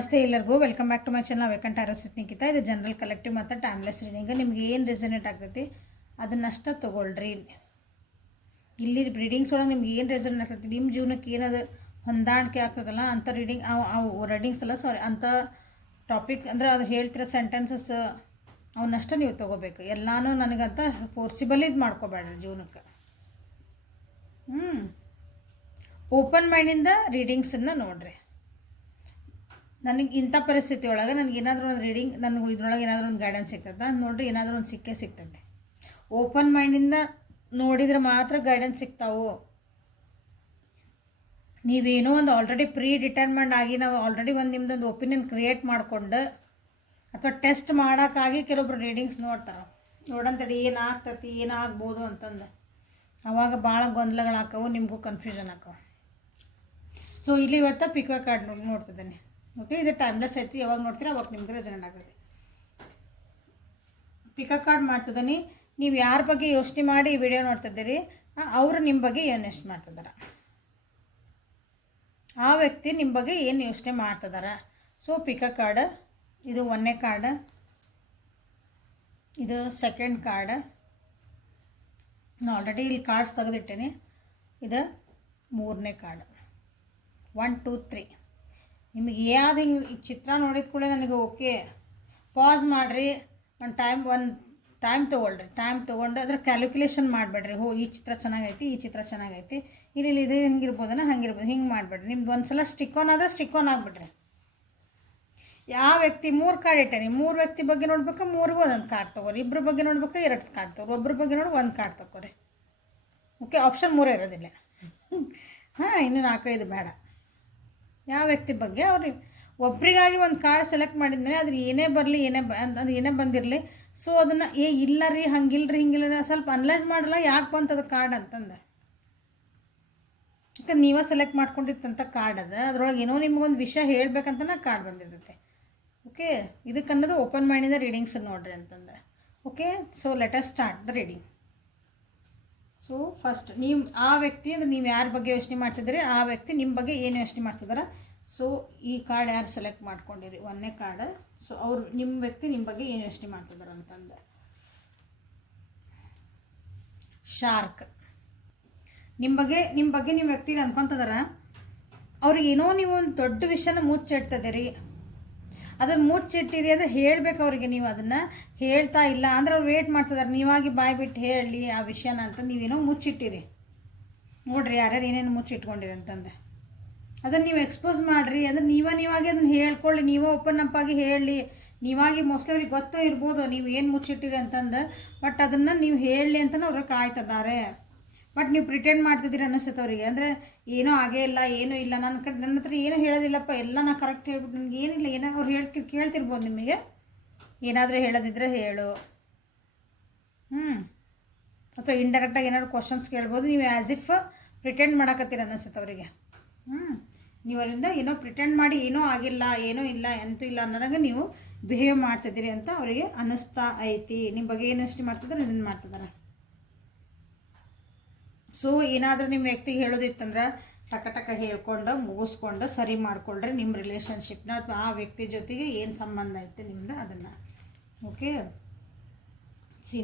ನಮಸ್ತೆ ಎಲ್ಲರಿಗೂ welcome back to my channel ವೇಕಂಟ್ ಆರಸಿತ್ ನಿಖಿತಾ. ಇದು ಜನರಲ್ ಕಲೆಕ್ಟಿವ್ ಮತ್ತು ಟೈಮ್ಲೆಸ್ ರೀಡಿಂಗ್. ನಿಮ್ಗೆ ಏನು ರೆಸನೇಟ್ ಆಗ್ತೈತಿ ಅದನ್ನಷ್ಟ ತೊಗೊಳ್ರಿ. ಇಲ್ಲಿ ರೀಡಿಂಗ್ಸ್ ಒಳಗೆ ನಿಮ್ಗೆ ಏನು ರೆಸನೇಟ್ ಆಗ್ತೈತಿ, ನಿಮ್ಮ ಜೀವನಕ್ಕೆ ಏನದು ಹೊಂದಾಣಿಕೆ ಆಗ್ತದಲ್ಲ ಅಂಥ ರೀಡಿಂಗ್ ಅವು ರೀಡಿಂಗ್ಸ್ ಅಲ್ಲ, ಸಾರಿ, ಅಂಥ ಟಾಪಿಕ್ ಅಂದರೆ ಅದು ಹೇಳ್ತಿರೋ ಸೆಂಟೆನ್ಸಸ್ ಅವನ್ನಷ್ಟ ನೀವು ತೊಗೋಬೇಕು. ಎಲ್ಲನೂ ನನಗಂತ ಫೋರ್ಸಿಬಲ್ ಇದು ಮಾಡ್ಕೋಬೇಡ್ರಿ ಜೀವನಕ್ಕೆ. ಓಪನ್ ಮೈಂಡಿಂದ ರೀಡಿಂಗ್ಸನ್ನು ನೋಡಿರಿ. ನನಗೆ ಇಂಥ ಪರಿಸ್ಥಿತಿ ಒಳಗೆ ನನಗೆ ಏನಾದರೂ ಒಂದು ರೀಡಿಂಗ್, ನನಗೆ ಇದ್ರೊಳಗೆ ಏನಾದರೂ ಒಂದು ಗೈಡೆನ್ಸ್ ಸಿಗ್ತದೆ ನೋಡಿರಿ, ಏನಾದರೂ ಒಂದು ಸಿಗ್ತದೆ. ಓಪನ್ ಮೈಂಡಿಂದ ನೋಡಿದರೆ ಮಾತ್ರ ಗೈಡೆನ್ಸ್ ಸಿಗ್ತಾವು. ನೀವೇನೋ ಒಂದು ಆಲ್ರೆಡಿ ಪ್ರೀ ಡಿಟರ್ಮೆಂಟ್ ಆಗಿ ನಾವು ಆಲ್ರೆಡಿ ಒಂದು ನಿಮ್ದೊಂದು ಒಪಿನಿಯನ್ ಕ್ರಿಯೇಟ್ ಮಾಡ್ಕೊಂಡು ಅಥವಾ ಟೆಸ್ಟ್ ಮಾಡೋಕ್ಕಾಗಿ ಕೆಲವೊಬ್ರು ರೀಡಿಂಗ್ಸ್ ನೋಡ್ತಾರೆ. ನೋಡಂತೇಳಿ ಏನಾಗ್ತತಿ ಏನಾಗ್ಬೋದು ಅಂತಂದು ಅವಾಗ ಭಾಳ ಗೊಂದಲಗಳಾಕವು, ನಿಮಗೂ ಕನ್ಫ್ಯೂಷನ್ ಆಕವು. ಸೊ ಇಲ್ಲಿ ಇವತ್ತು ಪಿಕ್ವ ಕಾರ್ಡ್ ನೋಡ್ತಿದ್ದೇನೆ. ಓಕೆ, ಇದು ಟೈಮ್ಲೆಸ್ ಐತಿ, ಯಾವಾಗ ನೋಡ್ತೀರ ಅವಾಗ ನಿಮ್ಗೆ ರೆಸನೇಟ್ ಆಗ್ತದೆ. ಪಿಕ ಕಾರ್ಡ್ ಮಾಡ್ತಿದ್ದೀನಿ. ನೀವು ಯಾರ ಬಗ್ಗೆ ಯೋಚನೆ ಮಾಡಿ ಈ ವಿಡಿಯೋ ನೋಡ್ತಿದ್ದೀರಿ ಅವರು ನಿಮ್ಮ ಬಗ್ಗೆ ಏನು ಯೋಚನೆ ಮಾಡ್ತಿದ್ದಾರೆ, ಆ ವ್ಯಕ್ತಿ ನಿಮ್ಮ ಬಗ್ಗೆ ಏನು ಯೋಚನೆ ಮಾಡ್ತಿದ್ದಾರೆ. ಸೊ ಪಿಕ ಕಾರ್ಡ್, ಇದು 1ನೇ ಕಾರ್ಡ್, ಇದು 2nd ಕಾರ್ಡ್. ನಾನು ಆಲ್ರೆಡಿ ಇಲ್ಲಿ ಕಾರ್ಡ್ಸ್ ತೆಗೆದಿಟ್ಟೇನೆ. ಇದು 3ನೇ ಕಾರ್ಡ್. 1 2 3. ನಿಮಗೆ ಯಾವ್ದು ಹಿಂಗೆ ಈ ಚಿತ್ರ ನೋಡಿದ ಕೂಡ ನನಗೆ ಓಕೆ, ಪಾಸ್ ಮಾಡಿರಿ, ಒಂದು ಟೈಮ್ ತೊಗೊಳ್ರಿ. ಟೈಮ್ ತೊಗೊಂಡು ಅದ್ರ ಕ್ಯಾಲ್ಕುಲೇಷನ್ ಮಾಡಬೇಡ್ರಿ. ಈ ಚಿತ್ರ ಚೆನ್ನಾಗೈತಿ, ಈ ಚಿತ್ರ ಚೆನ್ನಾಗೈತಿ, ಇಲ್ಲಿ ಇದು ಹಿಂಗಿರ್ಬೋದನ್ನ ಹಂಗಿರ್ಬೋದು, ಹಿಂಗೆ ಮಾಡಬೇಡ್ರಿ. ನಿಮ್ದು ಒಂದು ಸಲ ಸ್ಟಿಕ್ ಆನ್ ಆದರೆ ಸ್ಟಿಕ್ ಆನ್ ಆಗಿಬಿಡ್ರಿ. ಯಾವ ವ್ಯಕ್ತಿ 3 ಕಾರ್ಡ್ ಇಟ್ಟೇನಿ, 3 ವ್ಯಕ್ತಿ ಬಗ್ಗೆ ನೋಡ್ಬೇಕು, 3ಗೂ ಒಂದೊಂದು ಕಾರ್ಡ್ ತೊಗೋರಿ. ಇಬ್ಬರ ಬಗ್ಗೆ ನೋಡ್ಬೇಕು, 2 ಕಾರ್ಡ್ ತೊಗೊರಿ. ಒಬ್ಬರ ಬಗ್ಗೆ ನೋಡಿ 1 ಕಾರ್ಡ್ ತೊಗೋರಿ. ಓಕೆ, ಆಪ್ಷನ್ 3 ಇರೋದಿಲ್ಲ. ಇನ್ನು 4-5 ಬೇಡ. ಯಾವ ವ್ಯಕ್ತಿ ಬಗ್ಗೆ ಅವ್ರಿಗೆ ಒಬ್ರಿಗಾಗಿ ಒಂದು ಕಾರ್ಡ್ ಸೆಲೆಕ್ಟ್ ಮಾಡಿದ್ಮೇಲೆ ಅದ್ರ ಏನೇ ಬರಲಿ, ಅದು ಏನೇ ಬಂದಿರಲಿ, ಸೊ ಅದನ್ನು ಇಲ್ಲ ರೀ, ಹಂಗಿಲ್ರಿ, ಹಿಂಗಿಲ್ಲ, ಸ್ವಲ್ಪ ಅನಲೈಸ್ ಮಾಡಲ್ಲ ಯಾಕೆ ಬಂತದ ಕಾರ್ಡ್ ಅಂತಂದು. ಯಾಕಂದ್ರೆ ನೀವೇ ಸೆಲೆಕ್ಟ್ ಮಾಡ್ಕೊಂಡಿತ್ತಂಥ ಕಾರ್ಡ್ ಅದ, ಅದ್ರೊಳಗೆ ಏನೋ ನಿಮಗೊಂದು ವಿಷಯ ಹೇಳ್ಬೇಕಂತ ಕಾರ್ಡ್ ಬಂದಿರ್ತೈತೆ. ಓಕೆ, ಇದಕ್ಕನ್ನೋದು ಓಪನ್ ಮೈಂಡಿಂದ ರೀಡಿಂಗ್ಸ್ ನೋಡ್ರಿ ಅಂತಂದ್ರೆ. Okay, so let us start the reading. So first ನೀವು ಆ ವ್ಯಕ್ತಿ ಅಂದರೆ ನೀವು ಯಾರ ಬಗ್ಗೆ ಯೋಚನೆ ಮಾಡ್ತಿದ್ದೀರಿ, ಆ ವ್ಯಕ್ತಿ ನಿಮ್ಮ ಬಗ್ಗೆ ಏನು ಯೋಚನೆ ಮಾಡ್ತಿದ್ದಾರೆ. ಸೊ ಈ ಕಾರ್ಡ್ ಯಾರು ಸೆಲೆಕ್ಟ್ ಮಾಡ್ಕೊಂಡಿರಿ, 1ನೇ ಕಾರ್ಡ್. ಸೊ ಅವ್ರು ನಿಮ್ಮ ವ್ಯಕ್ತಿ ನಿಮ್ಮ ಬಗ್ಗೆ ಏನು ಯೋಚನೆ ಮಾಡ್ತಿದ್ದಾರೆ ಅಂತಂದು. ಶಾರ್ಕ್, ನಿಮ್ಮ ಬಗ್ಗೆ ನಿಮ್ಮ ವ್ಯಕ್ತಿ ಅನ್ಕೊತಿದಾರ. ಅವ್ರಿಗೆ ಏನೋ ನೀವು ಒಂದು ದೊಡ್ಡ ವಿಷಯನ ಮುಚ್ಚಿಡ್ತಿದ್ದೀರಿ. ಅದನ್ನು ಮುಚ್ಚಿಟ್ಟಿರಿ ಅಂದರೆ ಹೇಳ್ಬೇಕು ಅವ್ರಿಗೆ. ನೀವು ಅದನ್ನು ಹೇಳ್ತಾ ಇಲ್ಲ ಅಂದ್ರೆ ಅವ್ರು ವೇಟ್ ಮಾಡ್ತಿದ್ದಾರೆ, ನೀವಾಗಿ ಬಾಯಿ ಬಿಟ್ಟು ಹೇಳಿ ಆ ವಿಷಯನ ಅಂತ. ನೀವೇನೋ ಮುಚ್ಚಿಟ್ಟಿರಿ ನೋಡಿರಿ, ಯಾರ್ಯಾರು ಏನೇನು ಮುಚ್ಚಿಟ್ಕೊಂಡಿರಿ ಅಂತಂದು ಅದನ್ನು ನೀವು ಎಕ್ಸ್ಪೋಸ್ ಮಾಡಿರಿ. ಅದನ್ನು ನೀವಾಗಿ ಅದನ್ನು ಹೇಳ್ಕೊಳ್ಳಿ, ನೀವೇ ಓಪನ್ ಅಪ್ ಆಗಿ ಹೇಳಿ. ನೀವಾಗಿ ಮೋಸ್ಟ್ಲಿ ಅವ್ರಿಗೆ ಗೊತ್ತೋ ಇರ್ಬೋದು ನೀವು ಏನು ಮುಚ್ಚಿಟ್ಟಿರಿ ಅಂತಂದು, ಬಟ್ ಅದನ್ನು ನೀವು ಹೇಳಲಿ ಅಂತಲೇ ಅವ್ರಿಗೆ ಕಾಯ್ತಿದ್ದಾರೆ. ಬಟ್ ನೀವು ಪ್ರಿಟೆಂಡ್ ಮಾಡ್ತಿದ್ದೀರಿ ಅನ್ನಿಸ್ತೈತೆ ಅವರಿಗೆ. ಅಂದರೆ ಏನೋ ಆಗೇ ಇಲ್ಲ, ಏನೂ ಇಲ್ಲ, ನನ್ನ ಹತ್ರ ಏನೂ ಹೇಳೋದಿಲ್ಲಪ್ಪ, ಎಲ್ಲ ನಾ ಕರೆಕ್ಟ್ ಹೇಳ್ಬಿಟ್ಟು ನನಗೆ ಏನಿಲ್ಲ, ಏನೋ ಅವ್ರು ಕೇಳ್ತಿರ್ಬೋದು ನಿಮಗೆ. ಏನಾದರೂ ಹೇಳೋದಿದ್ರೆ ಹೇಳು, ಅಥವಾ ಇಂಡೈರೆಕ್ಟಾಗಿ ಏನಾದ್ರು ಕ್ವಶನ್ಸ್ ಕೇಳ್ಬೋದು. ನೀವು ಆ್ಯಸ್ ಇಫ್ ಪ್ರಿಟೆಂಡ್ ಮಾಡಕತ್ತೀರಿ ಅನ್ನಿಸ್ತೈತೆ ಅವರಿಗೆ. ನೀವು ಅವರಿಂದ ಏನೋ ಪ್ರಿಟೆಂಡ್ ಮಾಡಿ ಏನೋ ಆಗಿಲ್ಲ, ಏನೋ ಇಲ್ಲ, ಎಂತೂ ಇಲ್ಲ ಅನ್ನೋರಂಗೆ ನೀವು ಬಿಹೇವ್ ಮಾಡ್ತಿದ್ದೀರಿ ಅಂತ ಅವರಿಗೆ ಅನ್ನಿಸ್ತಾ ಐತಿ. ನಿಮ್ಮ ಬಗ್ಗೆ ಏನು ಯೋಚನೆ ಮಾಡ್ತಿದ್ದಾರೆ, ಇದನ್ನು ಮಾಡ್ತಿದ್ದಾರೆ. ಸೊ ಏನಾದರೂ ನಿಮ್ಮ ವ್ಯಕ್ತಿಗೆ ಹೇಳೋದಿತ್ತಂದ್ರೆ ಟಕ ಹೇಳ್ಕೊಂಡು ಮುಗಿಸ್ಕೊಂಡು ಸರಿ ಮಾಡಿಕೊಳ್ರಿ ನಿಮ್ಮ ರಿಲೇಷನ್ಶಿಪ್ನ, ಅಥವಾ ಆ ವ್ಯಕ್ತಿ ಜೊತೆಗೆ ಏನು ಸಂಬಂಧ ಐತೆ ನಿಮ್ಮದು ಅದನ್ನು. ಓಕೆ,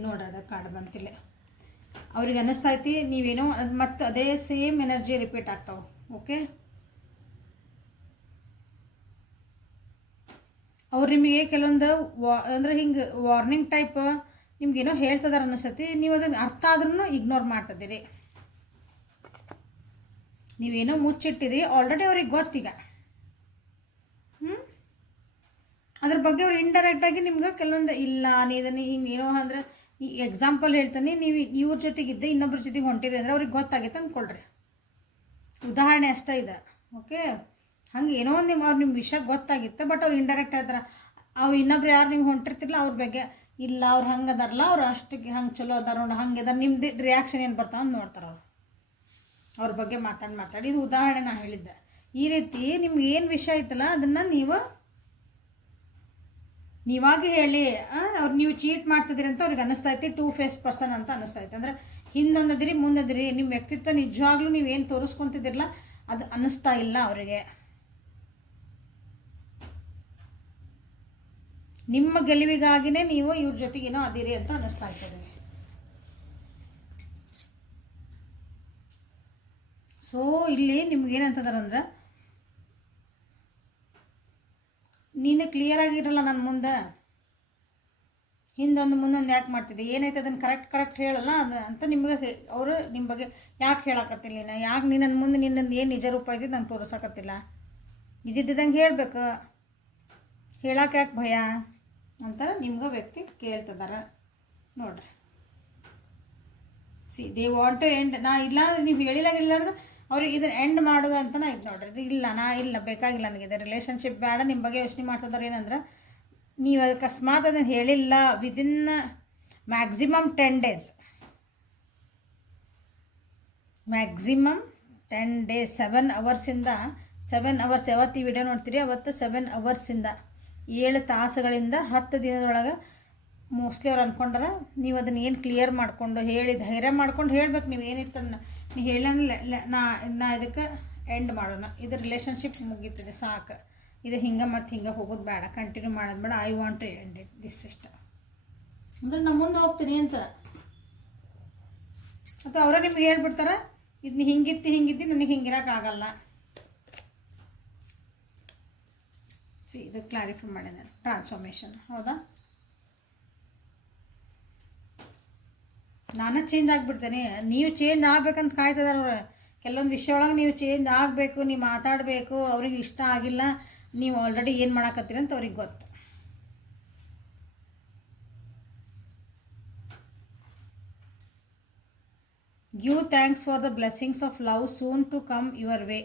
ನೋಡೋದ ಕಾರ್ಡ್ ಬಂತಿಲ್ಲ. ಅವ್ರಿಗೆ ಅನ್ನಿಸ್ತೈತಿ ನೀವೇನೋ ಮತ್ತು ಅದೇ ಸೇಮ್ ಎನರ್ಜಿ ರಿಪೀಟ್ ಆಗ್ತಾವೆ. ಓಕೆ, ಅವ್ರು ನಿಮಗೆ ಕೆಲವೊಂದು ಅಂದರೆ ಹಿಂಗೆ ವಾರ್ನಿಂಗ್ ಟೈಪ್ ನಿಮ್ಗೇನೋ ಹೇಳ್ತಿದಾರೆ ಅನ್ನಿಸ್ತೈತಿ. ನೀವು ಅದನ್ನು ಅರ್ಥ ಆದ್ರೂ ಇಗ್ನೋರ್ ಮಾಡ್ತಿದ್ದೀರಿ. ನೀವೇನೋ ಮುಚ್ಚಿಟ್ಟಿರಿ, ಆಲ್ರೆಡಿ ಅವ್ರಿಗೆ ಗೊತ್ತೀಗ. ಅದ್ರ ಬಗ್ಗೆ ಅವ್ರು ಇಂಡೈರೆಕ್ಟಾಗಿ ನಿಮ್ಗೆ ಕೆಲವೊಂದು ಇಲ್ಲ ಇದನ್ನು ಹಿಂಗೆ ಏನೋ ಅಂದರೆ ಈ ಎಕ್ಸಾಂಪಲ್ ಹೇಳ್ತಾನೆ, ನೀವು ಇವ್ರ ಜೊತೆಗಿದ್ದೆ ಇನ್ನೊಬ್ರ ಜೊತೆಗೆ ಹೊಂಟಿರಿ ಅಂದರೆ ಅವ್ರಿಗೆ ಗೊತ್ತಾಗೈತೆ ಅಂದ್ಕೊಳ್ರಿ. ಉದಾಹರಣೆ ಅಷ್ಟೇ ಇದೆ. ಓಕೆ, ಹಂಗೆ ಏನೋ ಒಂದು ನಿಮ್ಮ ವಿಷಯ ಗೊತ್ತಾಗಿತ್ತು, ಬಟ್ ಅವ್ರು ಇಂಡೈರೆಕ್ಟ್ ಹೇಳ್ತಾರೆ. ಅವ್ರು ಇನ್ನೊಬ್ರು ಯಾರು ನೀವು ಹೊಂಟಿರ್ತಿರಲ್ಲ ಅವ್ರ ಬಗ್ಗೆ ಇಲ್ಲ, ಅವ್ರು ಹಂಗೆ ಅದಾರಲ್ಲ, ಅವ್ರು ಅಷ್ಟಕ್ಕೆ ಹಂಗೆ ಚಲೋ ಅದಾರ ನೋಡಿ, ಹಂಗೆ ಅದಾರ, ನಿಮ್ದು ರಿಯಾಕ್ಷನ್ ಏನು ಬರ್ತಾವ ಅಂತ ನೋಡ್ತಾರೆ ಅವ್ರು. ಅವ್ರ ಬಗ್ಗೆ ಮಾತಾಡಿ ಇದು ಉದಾಹರಣೆ ನಾನು ಹೇಳಿದ್ದೆ. ಈ ರೀತಿ ನಿಮ್ಗೆ ಏನು ವಿಷಯ ಐತಲ್ಲ ಅದನ್ನು ನೀವಾಗಿ ಹೇಳಿ. ಅವ್ರು ನೀವು ಚೀಟ್ ಮಾಡ್ತಿದ್ದೀರಿ ಅಂತ ಅವ್ರಿಗೆ ಅನ್ನಿಸ್ತೈತಿ. 2 ಫೇಸ್ ಪರ್ಸನ್ ಅಂತ ಅನ್ನಿಸ್ತೈತೆ. ಅಂದರೆ ಹಿಂದೊಂದದಿರಿ ಮುಂದದಿರಿ. ನಿಮ್ಮ ವ್ಯಕ್ತಿತ್ವ ನಿಜವಾಗ್ಲೂ ನೀವೇನು ತೋರಿಸ್ಕೊತಿದ್ದಿರಲ್ಲ ಅದು ಅನ್ನಿಸ್ತಾ ಇಲ್ಲ ಅವರಿಗೆ. ನಿಮ್ಮ ಗೆಲುವಿಗಾಗಿಯೇ ನೀವು ಇವ್ರ ಜೊತೆಗೇನೋ ಅದಿರಿ ಅಂತ ಅನ್ನಿಸ್ತಾ ಇರ್ತದೆ. ಸೊ ಇಲ್ಲಿ ನಿಮ್ಗೇನಂತದಾರಂದ್ರೆ, ನೀನು ಕ್ಲಿಯರ್ ಆಗಿರಲ್ಲ ನನ್ನ ಮುಂದೆ, ಹಿಂದೊಂದು ಮುಂದೊಂದು ಯಾಕೆ ಮಾಡ್ತಿದ್ದೆ, ಏನೈತೆ ಅದನ್ನು ಕರೆಕ್ಟ್ ಹೇಳಲ್ಲ ಅದು ಅಂತ ನಿಮಗೆ ಅವರು ನಿಮ್ಮ ಬಗ್ಗೆ ಯಾಕೆ ಹೇಳಕತ್ತಿಲ್ಲ, ಯಾಕೆ ನೀನು ನನ್ನ ಮುಂದೆ ನಿನ್ನದು ಏನು ನಿಜ ರೂಪ ಐತಿ ನಂಗೆ ತೋರಿಸಕತ್ತಿಲ್ಲ, ಇದ್ದಿದ್ದಂಗೆ ಹೇಳಬೇಕು, ಹೇಳಕ್ಕೆ ಯಾಕೆ ಭಯ ಅಂತ ನಿಮ್ಗೆ ವ್ಯಕ್ತಿ ಕೇಳ್ತಿದಾರ ನೋಡ್ರಿ. They want to end. ನಾ ಇಲ್ಲ ನೀವು ಹೇಳಿಲ್ಲ ಅಂದ್ರೆ ಅವ್ರಿಗೆ ಇದನ್ನು ಎಂಡ್ ಮಾಡೋದು ಅಂತ ನಾ ಇದು ನೋಡ್ರಿ. ಇದು ಇಲ್ಲ ಬೇಕಾಗಿಲ್ಲ ನನಗಿದೆ ರಿಲೇಷನ್ಶಿಪ್ ಬೇಡ, ನಿಮ್ಮ ಬಗ್ಗೆ ಯೋಚನೆ ಮಾಡ್ತಿದ್ದಾರೆ. ಏನಂದ್ರೆ ನೀವು ಅಕಸ್ಮಾತ್ ಅದನ್ನು ಹೇಳಿಲ್ಲ within maximum 10 days, maximum 10 days 7 hours-ಇಂದ 7 hours ಯಾವತ್ತು ಈ ವಿಡಿಯೋ ನೋಡ್ತೀರಿ ಅವತ್ತು 7 hours-ಇಂದ 7 ತಾಸುಗಳಿಂದ 10 ದಿನದೊಳಗೆ ಮೋಸ್ಟ್ಲಿ ಅವ್ರು ಅಂದ್ಕೊಂಡ್ರ ನೀವು ಅದನ್ನು ಏನು ಕ್ಲಿಯರ್ ಮಾಡಿಕೊಂಡು ಹೇಳಿ ಧೈರ್ಯ ಮಾಡ್ಕೊಂಡು ಹೇಳ್ಬೇಕು. ನೀವು ಏನಿತ್ತನ್ನ ನೀವು ಹೇಳಂದ್ರೆ ನಾ ಇದಕ್ಕೆ ಎಂಡ್ ಮಾಡೋಣ, ಇದು ರಿಲೇಷನ್ಶಿಪ್ ಮುಗೀತದೆ ಸಾಕು, ಇದು ಹಿಂಗೆ ಮತ್ತು ಹಿಂಗೆ ಹೋಗೋದು ಬೇಡ, ಕಂಟಿನ್ಯೂ ಮಾಡೋದು ಬೇಡ, I want to end it this system ಅಂದ್ರೆ ನಾ ಮುಂದೆ ಹೋಗ್ತೀನಿ ಅಂತ. ಅಥವಾ ಅವರೇ ನಿಮ್ಗೆ ಹೇಳ್ಬಿಡ್ತಾರೆ ಇದನ್ನ ಹಿಂಗಿದ್ದು ನನಗೆ ಹಿಂಗಿರೋಕ್ಕಾಗಲ್ಲ. ಇದು ಕ್ಲಾರಿಫೈ ಮಾಡಿದೆ ಟ್ರಾನ್ಸ್ಫಾರ್ಮೇಷನ್. ಹೌದಾ, ನಾನು ಚೇಂಜ್ ಆಗಿಬಿಡ್ತೇನೆ, ನೀವು ಚೇಂಜ್ ಆಗ್ಬೇಕಂತ ಕಾಯ್ತದಾರ ಅವ್ರು. ಕೆಲವೊಂದು ವಿಷಯ ಒಳಗೆ ನೀವು ಚೇಂಜ್ ಆಗಬೇಕು, ನೀವು ಮಾತಾಡಬೇಕು, ಅವ್ರಿಗೆ ಇಷ್ಟ ಆಗಿಲ್ಲ, ನೀವು ಆಲ್ರೆಡಿ ಏನು ಮಾಡಕತ್ತೀರಿ ಅಂತ ಅವ್ರಿಗೆ ಗೊತ್ತು. Give thanks for the blessings of love soon to come your way.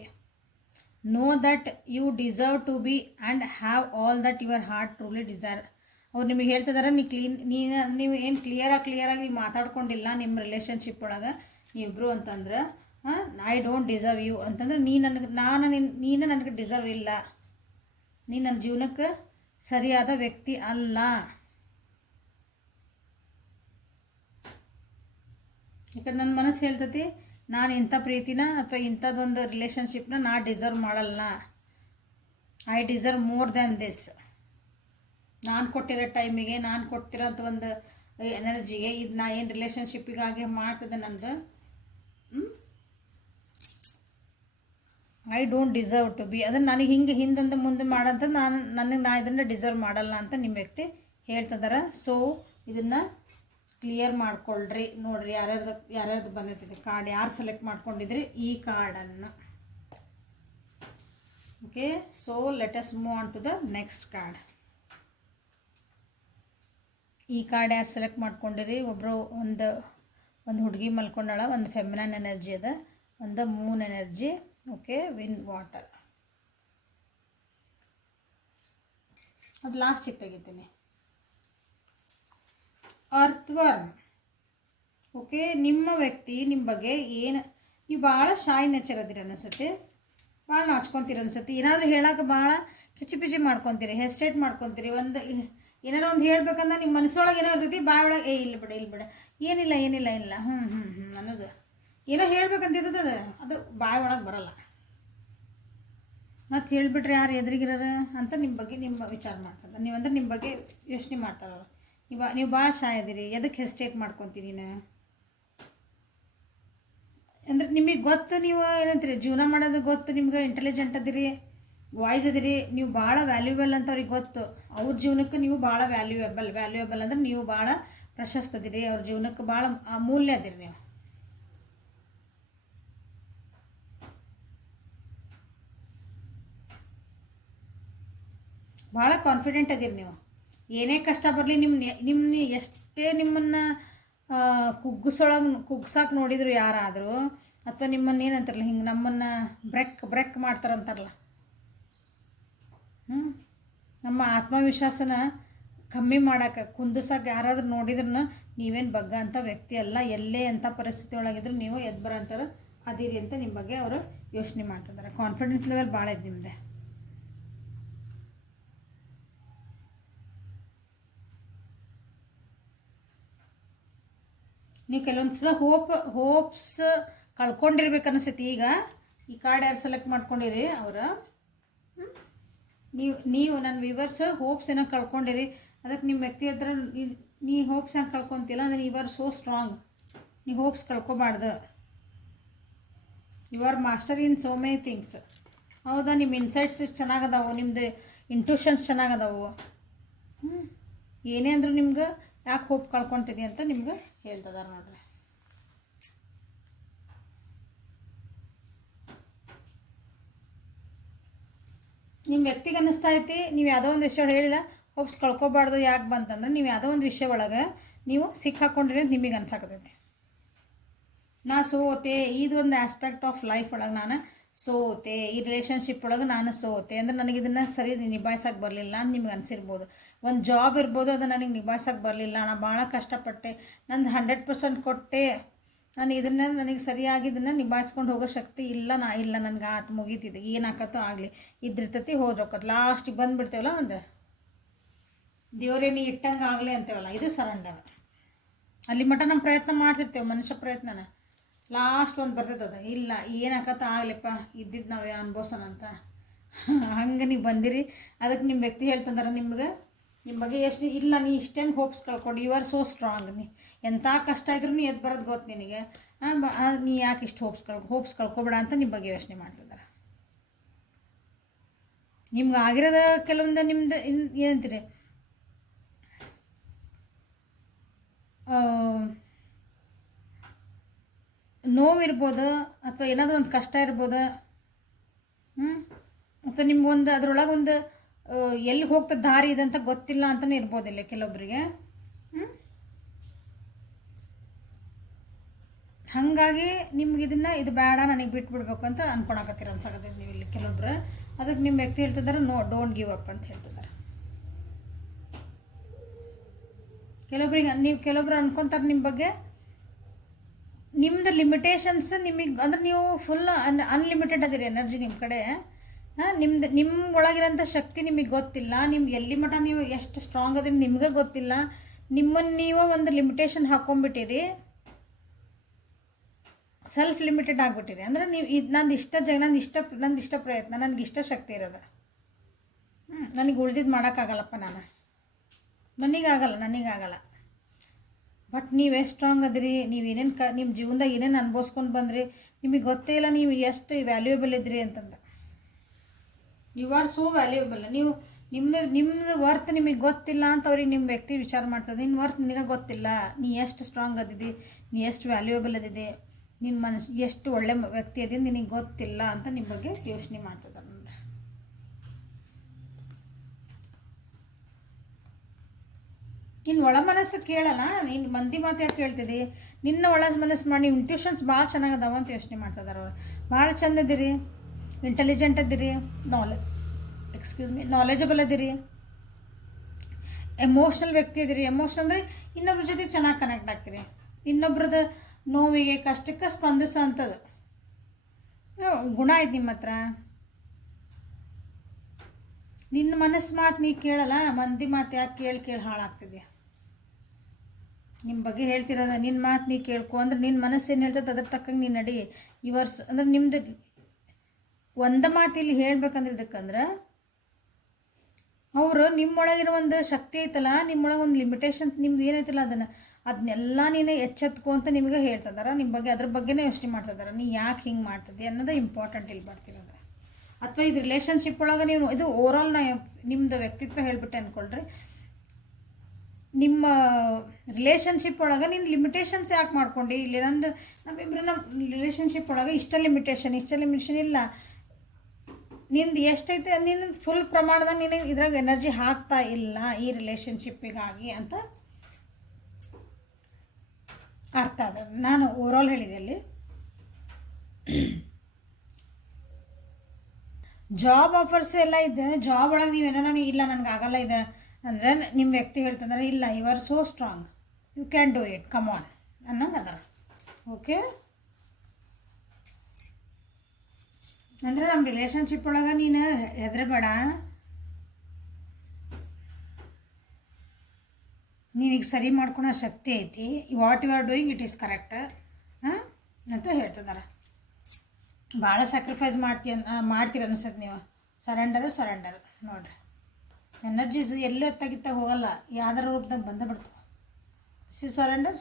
Know that you deserve to be and have all that your heart truly desire. ಅವ್ರು ನಿಮಗೆ ಹೇಳ್ತಿದಾರೆ ನೀವು ಏನು ಕ್ಲಿಯರಾಗಿ ನೀವು ಮಾತಾಡ್ಕೊಂಡಿಲ್ಲ ನಿಮ್ಮ ರಿಲೇಷನ್ಶಿಪ್ ಒಳಗೆ ನೀವಿಬ್ಬರು ಅಂತಂದ್ರೆ, ಐ ಡೋಂಟ್ ಡಿಸರ್ವ್ ಯು ಅಂತಂದ್ರೆ ನೀನು ನನಗೆ ಡಿಸರ್ವ್ ಇಲ್ಲ, ನೀನು ನನ್ನ ಜೀವನಕ್ಕೆ ಸರಿಯಾದ ವ್ಯಕ್ತಿ ಅಲ್ಲ. ಯಾಕಂದ್ರೆ ನನ್ನ ಮನಸ್ಸು ಹೇಳ್ತೈತಿ ನಾನು ಇಂಥ ಪ್ರೀತಿನ ಅಥವಾ ಇಂಥದ್ದೊಂದು ರಿಲೇಷನ್ಶಿಪ್ನ ನಾ ಡಿಸರ್ವ್ ಮಾಡಲ್ಲ, I deserve more than this. ನಾನು ಕೊಟ್ಟಿರೋ ಟೈಮಿಗೆ, ನಾನು ಕೊಟ್ಟಿರೋಂಥ ಒಂದು ಎನರ್ಜಿಗೆ ಇದು ನಾ ಏನು ರಿಲೇಷನ್ಶಿಪ್ಪಿಗಾಗಿ ಮಾಡ್ತದೆ ನಂದು, I don't deserve to be. ಅದನ್ನು ನನಗೆ ಹಿಂದೊಂದು ಮುಂದೆ ಮಾಡೋಂಥ ನಾ ಇದನ್ನು ಡಿಸರ್ವ್ ಮಾಡಲ್ಲ ಅಂತ ನಿಮ್ಮ ವ್ಯಕ್ತಿ ಹೇಳ್ತಿದ್ದಾರೆ. ಸೊ ಇದನ್ನು ಕ್ಲಿಯರ್ ಮಾಡ್ಕೊಳ್ರಿ. ನೋಡಿರಿ ಯಾರ್ಯಾರ್ದು ಬಂದೈತಿದೆ ಕಾರ್ಡ್, ಯಾರು ಸೆಲೆಕ್ಟ್ ಮಾಡ್ಕೊಂಡಿದ್ರಿ ಈ ಕಾರ್ಡನ್ನು. Okay, so let us move on to the next card. ಈ ಕಾರ್ಡ್ ಯಾರು ಸೆಲೆಕ್ಟ್ ಮಾಡ್ಕೊಂಡಿರಿ, ಒಬ್ಬರು ಒಂದು ಹುಡುಗಿ ಮಲ್ಕೊಂಡಾಳ, ಒಂದು ಫೆಮಿನನ್ ಎನರ್ಜಿ ಅದ, ಒಂದು ಮೂನ್ ಎನರ್ಜಿ. ಓಕೆ, ವಿನ್ ವಾಟರ್ ಅದು ಲಾಸ್ಟಿಗೆ ತೆಗಿತೀನಿ. ಅರ್ಥವರ್ಮ್. ಓಕೆ, ನಿಮ್ಮ ವ್ಯಕ್ತಿ ನಿಮ್ಮ ಬಗ್ಗೆ ಏನು, ನೀವು ಭಾಳ ಶಾಯ್ ನೇಚರ್ ಅದಿರಿ ಅನಿಸುತ್ತೆ, ಭಾಳ ನಾಚ್ಕೊತೀರಿ ಅನಿಸುತ್ತೆ, ಏನಾದರೂ ಹೇಳೋಕೆ ಭಾಳ ಕಿಚಿಪಿಚಿ ಮಾಡ್ಕೊತೀರಿ, ಹೆಸ್ಟೇಟ್ ಮಾಡ್ಕೊತೀರಿ. ಏನಾರು ಒಂದು ಹೇಳ್ಬೇಕಂದ್ರೆ ನಿಮ್ಮ ಮನಸ್ಸೊಳಗೆ ಏನೋ ಇರ್ತೈತಿ, ಬಾಯ್ ಒಳಗೆ ಇಲ್ಲ ಬಿಡ ಏನಿಲ್ಲ ಅನ್ನೋದು ಏನೋ ಹೇಳ್ಬೇಕಂತಿರ್ತದೆ, ಅದು ಬಾಯ್ ಒಳಗೆ ಬರಲ್ಲ. ಮತ್ತು ಹೇಳಿಬಿಟ್ರೆ ಯಾರು ಎದುರಿಗಿರೋರು ಅಂತ ನಿಮ್ಮ ಬಗ್ಗೆ ನಿಮ್ಮ ವಿಚಾರ ಮಾಡ್ತದೆ. ನೀವಂದ್ರೆ ನಿಮ್ಮ ಬಗ್ಗೆ ಯೋಚನೆ ಮಾಡ್ತಾರವ್ರು. ನೀವು ಭಾಳ ಶಾಯ್ ಅದೀರಿ, ಎದಕ್ಕೆ ಹೆಸ್ಟೇಟ್ ಮಾಡ್ಕೊತೀರಿ ಅಂದ್ರೆ ನಿಮಗೆ ಗೊತ್ತು, ನೀವು ಏನಂತೀರಿ ಜೀವನ ಮಾಡೋದು ಗೊತ್ತು, ನಿಮ್ಗೆ ಇಂಟೆಲಿಜೆಂಟ್ ಅದಿರಿ, ವಾಯ್ಸ್ ಅದಿರಿ, ನೀವು ಭಾಳ ವ್ಯಾಲ್ಯೂಬಲ್ ಅಂತ ಅವ್ರಿಗೆ ಗೊತ್ತು. ಅವ್ರ ಜೀವನಕ್ಕೆ ನೀವು ಭಾಳ ವ್ಯಾಲ್ಯೂಯಬಲ್ ಅಂದ್ರೆ ನೀವು ಭಾಳ ಪ್ರಶಸ್ತ ಅದಿರಿ, ಅವ್ರ ಜೀವನಕ್ಕೆ ಭಾಳ ಅಮೂಲ್ಯ ಅದಿರಿ. ನೀವು ಭಾಳ ಕಾನ್ಫಿಡೆಂಟ್ ಅದಿರಿ. ನೀವು ಏನೇ ಕಷ್ಟ ಬರಲಿ ನಿಮ್ಮ ಎಷ್ಟೇ ನಿಮ್ಮನ್ನು ಕುಗ್ಸಾಕೆ ನೋಡಿದ್ರು ಯಾರಾದರೂ, ಅಥವಾ ನಿಮ್ಮನ್ನು ಏನಂತಾರಲ್ಲ ಹಿಂಗೆ ನಮ್ಮನ್ನು ಬ್ರೆಕ್ ಮಾಡ್ತಾರಂತಾರಲ್ಲ, ನಮ್ಮ ಆತ್ಮವಿಶ್ವಾಸನ ಕಮ್ಮಿ ಮಾಡೋಕೆ ಕುಂದಿಸೋಕೆ ಯಾರಾದರೂ ನೋಡಿದ್ರೂ ನೀವೇನು ಬಗ್ಗ ಅಂತ ವ್ಯಕ್ತಿ ಅಲ್ಲ, ಎಲ್ಲೇ ಅಂಥ ಪರಿಸ್ಥಿತಿ ಒಳಗಿದ್ರು ನೀವು ಎದ್ದು ಬರೋಂಥವ್ರು ಅದಿರಿ ಅಂತ ನಿಮ್ಮ ಬಗ್ಗೆ ಅವರು ಯೋಚನೆ ಮಾಡ್ತಿದ್ದಾರೆ. ಕಾನ್ಫಿಡೆನ್ಸ್ ಲೆವೆಲ್ ಭಾಳ ಇದೆ ನಿಮ್ಮದೇ. ನೀವು ಕೆಲವೊಂದು ಸಲ ಹೋಪ್ಸ್ ಕಳ್ಕೊಂಡಿರ್ಬೇಕು ಅನಿಸ್ತೈತಿ. ಈಗ ಈ ಕಾರ್ಡ್ ಯಾರು ಸೆಲೆಕ್ಟ್ ಮಾಡ್ಕೊಂಡಿರಿ ಅವರು, ನೀವು ನನ್ನ ವ್ಯೂವರ್ಸ್ ಹೋಪ್ಸ್ ಏನೋ ಕಳ್ಕೊಂಡಿರಿ, ಅದಕ್ಕೆ ನಿಮ್ಮ ವ್ಯಕ್ತಿ ಹತ್ರ ನೀ ಹೋಪ್ಸ್ ಹಂಗೆ ಕಳ್ಕೊತಿಲ್ಲ ಅಂದರೆ ಯು ಆರ್ ಸೋ ಸ್ಟ್ರಾಂಗ್. ನೀ ಹೋಪ್ಸ್ ಕಳ್ಕೊಬಾರ್ದು. You are master in so many things. ಹೌದಾ, ನಿಮ್ಮ ಇನ್ಸೈಟ್ಸ್ ಚೆನ್ನಾಗದಾವು, ನಿಮ್ಮದು ಇಂಟ್ಯೂಷನ್ಸ್ ಚೆನ್ನಾಗದಾವು. ಏನೇ ಅಂದರೂ ನಿಮ್ಗೆ ಯಾಕೆ ಹೋಪ್ ಕಳ್ಕೊತಿದ್ದಿ ಅಂತ ನಿಮ್ಗೆ ಹೇಳ್ತದಾರೆ ನೋಡ್ರಿ. ನಿಮ್ಮ ವ್ಯಕ್ತಿಗೆ ಅನ್ನಿಸ್ತಾ ಐತಿ ನೀವು ಯಾವುದೋ ಒಂದು ವಿಷಯ ಹೇಳಿಲ್ಲ, ಹೋಪ್ಸ್ ಕಳ್ಕೊಬಾರ್ದು. ಯಾಕೆ ಬಂತಂದ್ರೆ ನೀವು ಯಾವುದೋ ಒಂದು ವಿಷಯ ಒಳಗೆ ನೀವು ಸಿಕ್ಕಾಕೊಂಡ್ರಿ ಅಂತ ನಿಮಗೆ ಅನ್ಸಾಕತೈತಿ. ನಾ ಸೋತೆ, ಇದೊಂದು ಆಸ್ಪೆಕ್ಟ್ ಆಫ್ ಲೈಫ್ ಒಳಗೆ ನಾನು ಸೋತೆ, ಈ ರಿಲೇಷನ್ಶಿಪ್ ಒಳಗೆ ನಾನು ಸೋತೆ ಅಂದರೆ ನನಗೆ ಇದನ್ನು ಸರಿ ನಿಭಾಯಿಸೋಕೆ ಬರಲಿಲ್ಲ ಅಂತ ನಿಮ್ಗೆ ಅನಿಸಿರ್ಬೋದು. ಒಂದು ಜಾಬ್ ಇರ್ಬೋದು, ಅದು ನನಗೆ ನಿಭಾಯಿಸೋಕೆ ಬರಲಿಲ್ಲ, ನಾನು ಭಾಳ ಕಷ್ಟಪಟ್ಟೆ, ನಂದು 100% ಕೊಟ್ಟೆ, ನನಗೆ ಸರಿಯಾಗಿ ಇದನ್ನು ನಿಭಾಯಿಸ್ಕೊಂಡು ಹೋಗೋ ಶಕ್ತಿ ಇಲ್ಲ, ನನಗೆ ಆತು ಮುಗೀತಿದೆ, ಏನಾಕತ್ತೋ ಆಗಲಿ, ಇದ್ರಿರ್ತತಿ ಹೋದ್ರೊಕ್ಕತ್ತು, ಲಾಸ್ಟಿಗೆ ಬಂದುಬಿಡ್ತೇವಲ್ಲ ಒಂದು ದೇವರೇ ನೀ ಇಟ್ಟಂಗೆ ಆಗಲಿ ಅಂತೇವಲ್ಲ, ಇದು ಸರೆಂಡರ್. ಅಲ್ಲಿ ಮಟ್ಟ ನಮ್ಮ ಪ್ರಯತ್ನ ಮಾಡ್ತಿರ್ತೇವೆ, ಮನುಷ್ಯ ಪ್ರಯತ್ನನ. ಲಾಸ್ಟ್ ಒಂದು ಬರ್ತದೆ, ಇಲ್ಲ ಏನಾಕತ್ತ ಆಗಲಿಪ್ಪ, ಇದ್ದಿದ್ದು ನಾವು ಅನ್ಭವಿಸೋಣ ಅಂತ. ಹಂಗೆ ನೀವು ಬಂದಿರಿ. ಅದಕ್ಕೆ ನಿಮ್ಮ ವ್ಯಕ್ತಿ ಹೇಳ್ತಂದ್ರೆ ನಿಮ್ಮ ಬಗ್ಗೆ ಎಷ್ಟು ಇಲ್ಲ, ನೀ ಇಷ್ಟೇನು ಹೋಪ್ಸ್ ಕಳ್ಕೊಂಡು, ಯು ಆರ್ ಸೋ ಸ್ಟ್ರಾಂಗ್. ನೀ ಎಂಥ ಕಷ್ಟ ಇದ್ರೂ ನೀ ಎದ್ದು ಬರೋದು ಗೊತ್ತು ನಿನಗೆ. ನೀ ಯಾಕೆ ಇಷ್ಟು ಹೋಪ್ಸ್ ಕಳ್ಕೊಬೇಡ ಅಂತ ನಿಮ್ಮ ಬಗ್ಗೆ ಯೋಚನೆ ಮಾಡ್ತಿದ್ದಾರೆ. ನಿಮ್ಗೆ ಆಗಿರೋದ ಕೆಲವೊಂದು ನಿಮ್ದು ಏನಂತೀರಿ, ನೋವಿರ್ಬೋದು, ಅಥವಾ ಏನಾದರೂ ಒಂದು ಕಷ್ಟ ಇರ್ಬೋದು, ಅಥವಾ ನಿಮ್ಗೊಂದು ಅದರೊಳಗೊಂದು ಎಲ್ಲಿ ಹೋಗ್ತದೆ ದಾರಿ ಇದೆ ಅಂತ ಗೊತ್ತಿಲ್ಲ ಅಂತಲೇ ಇರ್ಬೋದಿಲ್ಲ ಕೆಲವೊಬ್ಬರಿಗೆ. ಹಾಗಾಗಿ ನಿಮ್ಗೆ ಇದು ಬೇಡ, ನನಗೆ ಬಿಟ್ಬಿಡ್ಬೇಕು ಅಂತ ಅನ್ಕೊಳಕತ್ತೀರ ಅನ್ಸಕತ್ತೈತೆ ನೀವು ಇಲ್ಲಿ ಕೆಲವೊಬ್ರು. ಅದಕ್ಕೆ ನಿಮ್ಮ ವ್ಯಕ್ತಿ ಹೇಳ್ತಿದ್ದಾರೆ, ನೋ ಡೋಂಟ್ ಗಿವ್ ಅಪ್ ಅಂತ ಹೇಳ್ತಿದ್ದಾರೆ. ಕೆಲವೊಬ್ರು ಅನ್ಕೊತಾರೆ ನಿಮ್ಮ ಬಗ್ಗೆ, ನಿಮ್ಮದು ಲಿಮಿಟೇಷನ್ಸ್ ನಿಮಗೆ ಅಂದ್ರೆ ನೀವು ಫುಲ್ ಅನ್ಲಿಮಿಟೆಡ್ ಅದಿರಿ ಎನರ್ಜಿ ನಿಮ್ಮ ಕಡೆ. ನಿಮ್ಮ ಒಳಗಿರೋಂಥ ಶಕ್ತಿ ನಿಮಗೆ ಗೊತ್ತಿಲ್ಲ, ನಿಮ್ಗೆ ಎಲ್ಲಿ ಮಟ್ಟ ನೀವು ಎಷ್ಟು ಸ್ಟ್ರಾಂಗ್ ಅದ್ರಿ ನಿಮ್ಗೆ ಗೊತ್ತಿಲ್ಲ. ನಿಮ್ಮನ್ನು ನೀವು ಒಂದು ಲಿಮಿಟೇಷನ್ ಹಾಕ್ಕೊಂಡ್ಬಿಟ್ಟಿರಿ, ಸೆಲ್ಫ್ ಲಿಮಿಟೆಡ್ ಆಗಿಬಿಟ್ಟಿರಿ. ಅಂದರೆ ನೀವು ನಂದು ಇಷ್ಟ ಪ್ರಯತ್ನ, ನನಗಿಷ್ಟ ಶಕ್ತಿ ಇರೋದು, ನನಗೆ ಉಳ್ದಿದ್ದು ಮಾಡೋಕ್ಕಾಗಲ್ಲಪ್ಪ, ನನಗಾಗಲ್ಲ. ಬಟ್ ನೀವೆಷ್ಟು ಸ್ಟ್ರಾಂಗ್ ಅದಿರಿ, ನೀವೇನೇನು ನಿಮ್ಮ ಜೀವನದಾಗ ಏನೇನು ಅನ್ಭವಿಸ್ಕೊಂಡು ಬಂದ್ರಿ, ನಿಮಗೆ ಗೊತ್ತೇ ಇಲ್ಲ ನೀವು ಎಷ್ಟು ವ್ಯಾಲ್ಯೂಯಬಲ್ ಇದ್ರಿ ಅಂತಂದು. You are so valuable. ನೀವು ನಿಮ್ಮದು ವರ್ತ್ ನಿಮಗೆ ಗೊತ್ತಿಲ್ಲ ಅಂತ ಅವ್ರಿಗೆ ನಿಮ್ಮ ವ್ಯಕ್ತಿ ವಿಚಾರ ಮಾಡ್ತದೆ. ನಿನ್ನ ವರ್ತ್ ನಿನಗೆ ಗೊತ್ತಿಲ್ಲ, ನೀ ಎಷ್ಟು ಸ್ಟ್ರಾಂಗ್ ಅದಿದೆ, ನೀ ಎಷ್ಟು ವ್ಯಾಲ್ಯೂಯಬಲ್ ಅದಿದೆ, ನಿನ್ನ ಎಷ್ಟು ಒಳ್ಳೆ ವ್ಯಕ್ತಿ ಅದಿ ನಿನಗೆ ಗೊತ್ತಿಲ್ಲ ಅಂತ ನಿಮ್ಮ ಬಗ್ಗೆ ಯೋಚನೆ ಮಾಡ್ತಿದ್ದಾರೆ ನೋಡ್ರಿ. ನಿನ್ನ ಒಳ ಮನಸ್ಸು ಕೇಳಲ್ಲ, ನೀನು ಮಂದಿ ಮಾತು ಯಾಕೆ ಕೇಳ್ತಿದ್ದಿ, ನಿನ್ನ ಒಳ ಮನಸ್ಸು ಮಾಡಿ ನಿಮ್ಮ ಇಂಟ್ಯೂಷನ್ಸ್ ಭಾಳ ಚೆನ್ನಾಗದಾವ ಅಂತ ಯೋಚನೆ ಮಾಡ್ತಿದ್ದಾರೆ ಅವ್ರು. ಭಾಳ ಚಂದ ಅದಿರಿ, ಇಂಟೆಲಿಜೆಂಟ್ ಅದಿರಿ, ನಾಲೆಜಬಲ್ ಅದಿರಿ, ಎಮೋಷ್ನಲ್ ವ್ಯಕ್ತಿ ಅದಿರಿ. ಎಮೋಷನ್ ಅಂದರೆ ಇನ್ನೊಬ್ರ ಜೊತೆಗೆ ಚೆನ್ನಾಗಿ ಕನೆಕ್ಟ್ ಆಗ್ತೀರಿ, ಇನ್ನೊಬ್ರದ ನೋವಿಗೆ ಕಷ್ಟಕ್ಕೆ ಸ್ಪಂದಿಸೋ ಅಂಥದ್ದು ಗುಣ ಐತೆ ನಿಮ್ಮ ಹತ್ರ. ನಿನ್ನ ಮನಸ್ಸು ಮಾತು ನೀ ಕೇಳಲ್ಲ, ಮಂದಿ ಮಾತು ಯಾಕೆ ಕೇಳಿ ಹಾಳಾಗ್ತಿದೆ. ನಿಮ್ಮ ಬಗ್ಗೆ ಹೇಳ್ತಿರೋದು ನಿನ್ನ ಮಾತು ನೀ ಕೇಳ್ಕೊ ಅಂದ್ರೆ ನಿನ್ನ ಮನಸ್ಸು ಏನು ಹೇಳ್ತದೆ ಅದ್ರ ತಕ್ಕಂಗೆ ನೀನು ನಡಿ. ಅಂದ್ರೆ ನಿಮ್ಮದು ಒಂದು ಮಾತು ಇಲ್ಲಿ ಹೇಳ್ಬೇಕಂದ್ರೆ ಇದಕ್ಕಂದ್ರೆ ಅವರು ನಿಮ್ಮೊಳಗಿರೋ ಒಂದು ಶಕ್ತಿ ಐತಲ್ಲ, ನಿಮ್ಮೊಳಗೆ ಒಂದು ಲಿಮಿಟೇಷನ್ ನಿಮ್ದು ಏನೈತಲ್ಲ ಅದನ್ನೆಲ್ಲ ನೀನು ಎಚ್ಚೆತ್ಕೊ ಅಂತ ನಿಮಗೆ ಹೇಳ್ತಿದ್ದಾರೆ. ನಿಮ್ಮ ಬಗ್ಗೆ ಅದ್ರ ಬಗ್ಗೆನೇ ಯೋಚನೆ ಮಾಡ್ತಿದ್ದಾರೆ, ನೀ ಯಾಕೆ ಹಿಂಗೆ ಮಾಡ್ತಿದ್ದೆ ಅನ್ನೋದು ಇಂಪಾರ್ಟೆಂಟ್ ಇಲ್ಲಿ ಬರ್ತಿರೋದು. ಅಥವಾ ಇದು ರಿಲೇಷನ್ಶಿಪ್ ಒಳಗೆ ನೀವು ಇದು ಓವರಾಲ್ ನಿಮ್ಮದು ವ್ಯಕ್ತಿತ್ವ ಹೇಳಿಬಿಟ್ಟೆ ಅಂದ್ಕೊಳ್ರಿ. ನಿಮ್ಮ ರಿಲೇಷನ್ಶಿಪ್ ಒಳಗೆ ನೀನು ಲಿಮಿಟೇಷನ್ಸ್ ಯಾಕೆ ಮಾಡ್ಕೊಂಡು ಇಲ್ಲಿ ನಮ್ಮಿಬ್ಬರು ನಮ್ಮ ರಿಲೇಷನ್ಶಿಪ್ ಒಳಗೆ ಇಷ್ಟ ಲಿಮಿಟೇಷನ್ ಇಲ್ಲ. ನಿಂದು ಎಷ್ಟೈತೆ ನೀನು ಫುಲ್ ಪ್ರಮಾಣದಾಗ ನೀನು ಇದ್ರಾಗ ಎನರ್ಜಿ ಹಾಕ್ತಾ ಇಲ್ಲ ಈ ರಿಲೇಷನ್ಶಿಪ್ಪಿಗಾಗಿ ಅಂತ ಅರ್ಥ ಅದ. ನಾನು ಓವರಾಲ್ ಹೇಳಿದೆ ಅಲ್ಲಿ. ಜಾಬ್ ಆಫರ್ಸ್ ಎಲ್ಲ ಇದೆ, ಜಾಬ್ ಒಳಗೆ ನೀವೇನೋ ಇಲ್ಲ ನನಗಾಗಲ್ಲ ಇದೆ ಅಂದರೆ ನಿಮ್ಮ ವ್ಯಕ್ತಿ ಹೇಳ್ತಂದ್ರೆ ಇಲ್ಲ, you are so strong, you can do it, come on ಅನ್ನಂಗೆ ಅದ. ಓಕೆ, ಅಂದರೆ ನಮ್ಮ ರಿಲೇಷನ್ಶಿಪ್ ಒಳಗೆ ನೀನು ಹೆದರಬೇಡ, ನೀನೀಗ ಸರಿ ಮಾಡ್ಕೊಳೋ ಶಕ್ತಿ ಐತಿ, what you are doing it is correct ಅಂತ ಹೇಳ್ತಿದ್ದಾರೆ. ಭಾಳ ಸ್ಯಾಕ್ರಿಫೈಸ್ ಮಾಡ್ತೀರ ಅನಿಸುತ್ತೆ ನೀವು. ಸರೆಂಡರ್ ನೋಡಿರಿ. ಎನರ್ಜೀಸ್ ಎಲ್ಲೂ ಎತ್ತಾಗಿತ್ತ ಹೋಗಲ್ಲ, ಯಾವ್ದಾರ ರೂಪದಾಗ ಬಂದ ಬಿಡ್ತಾವೆ. Surrender.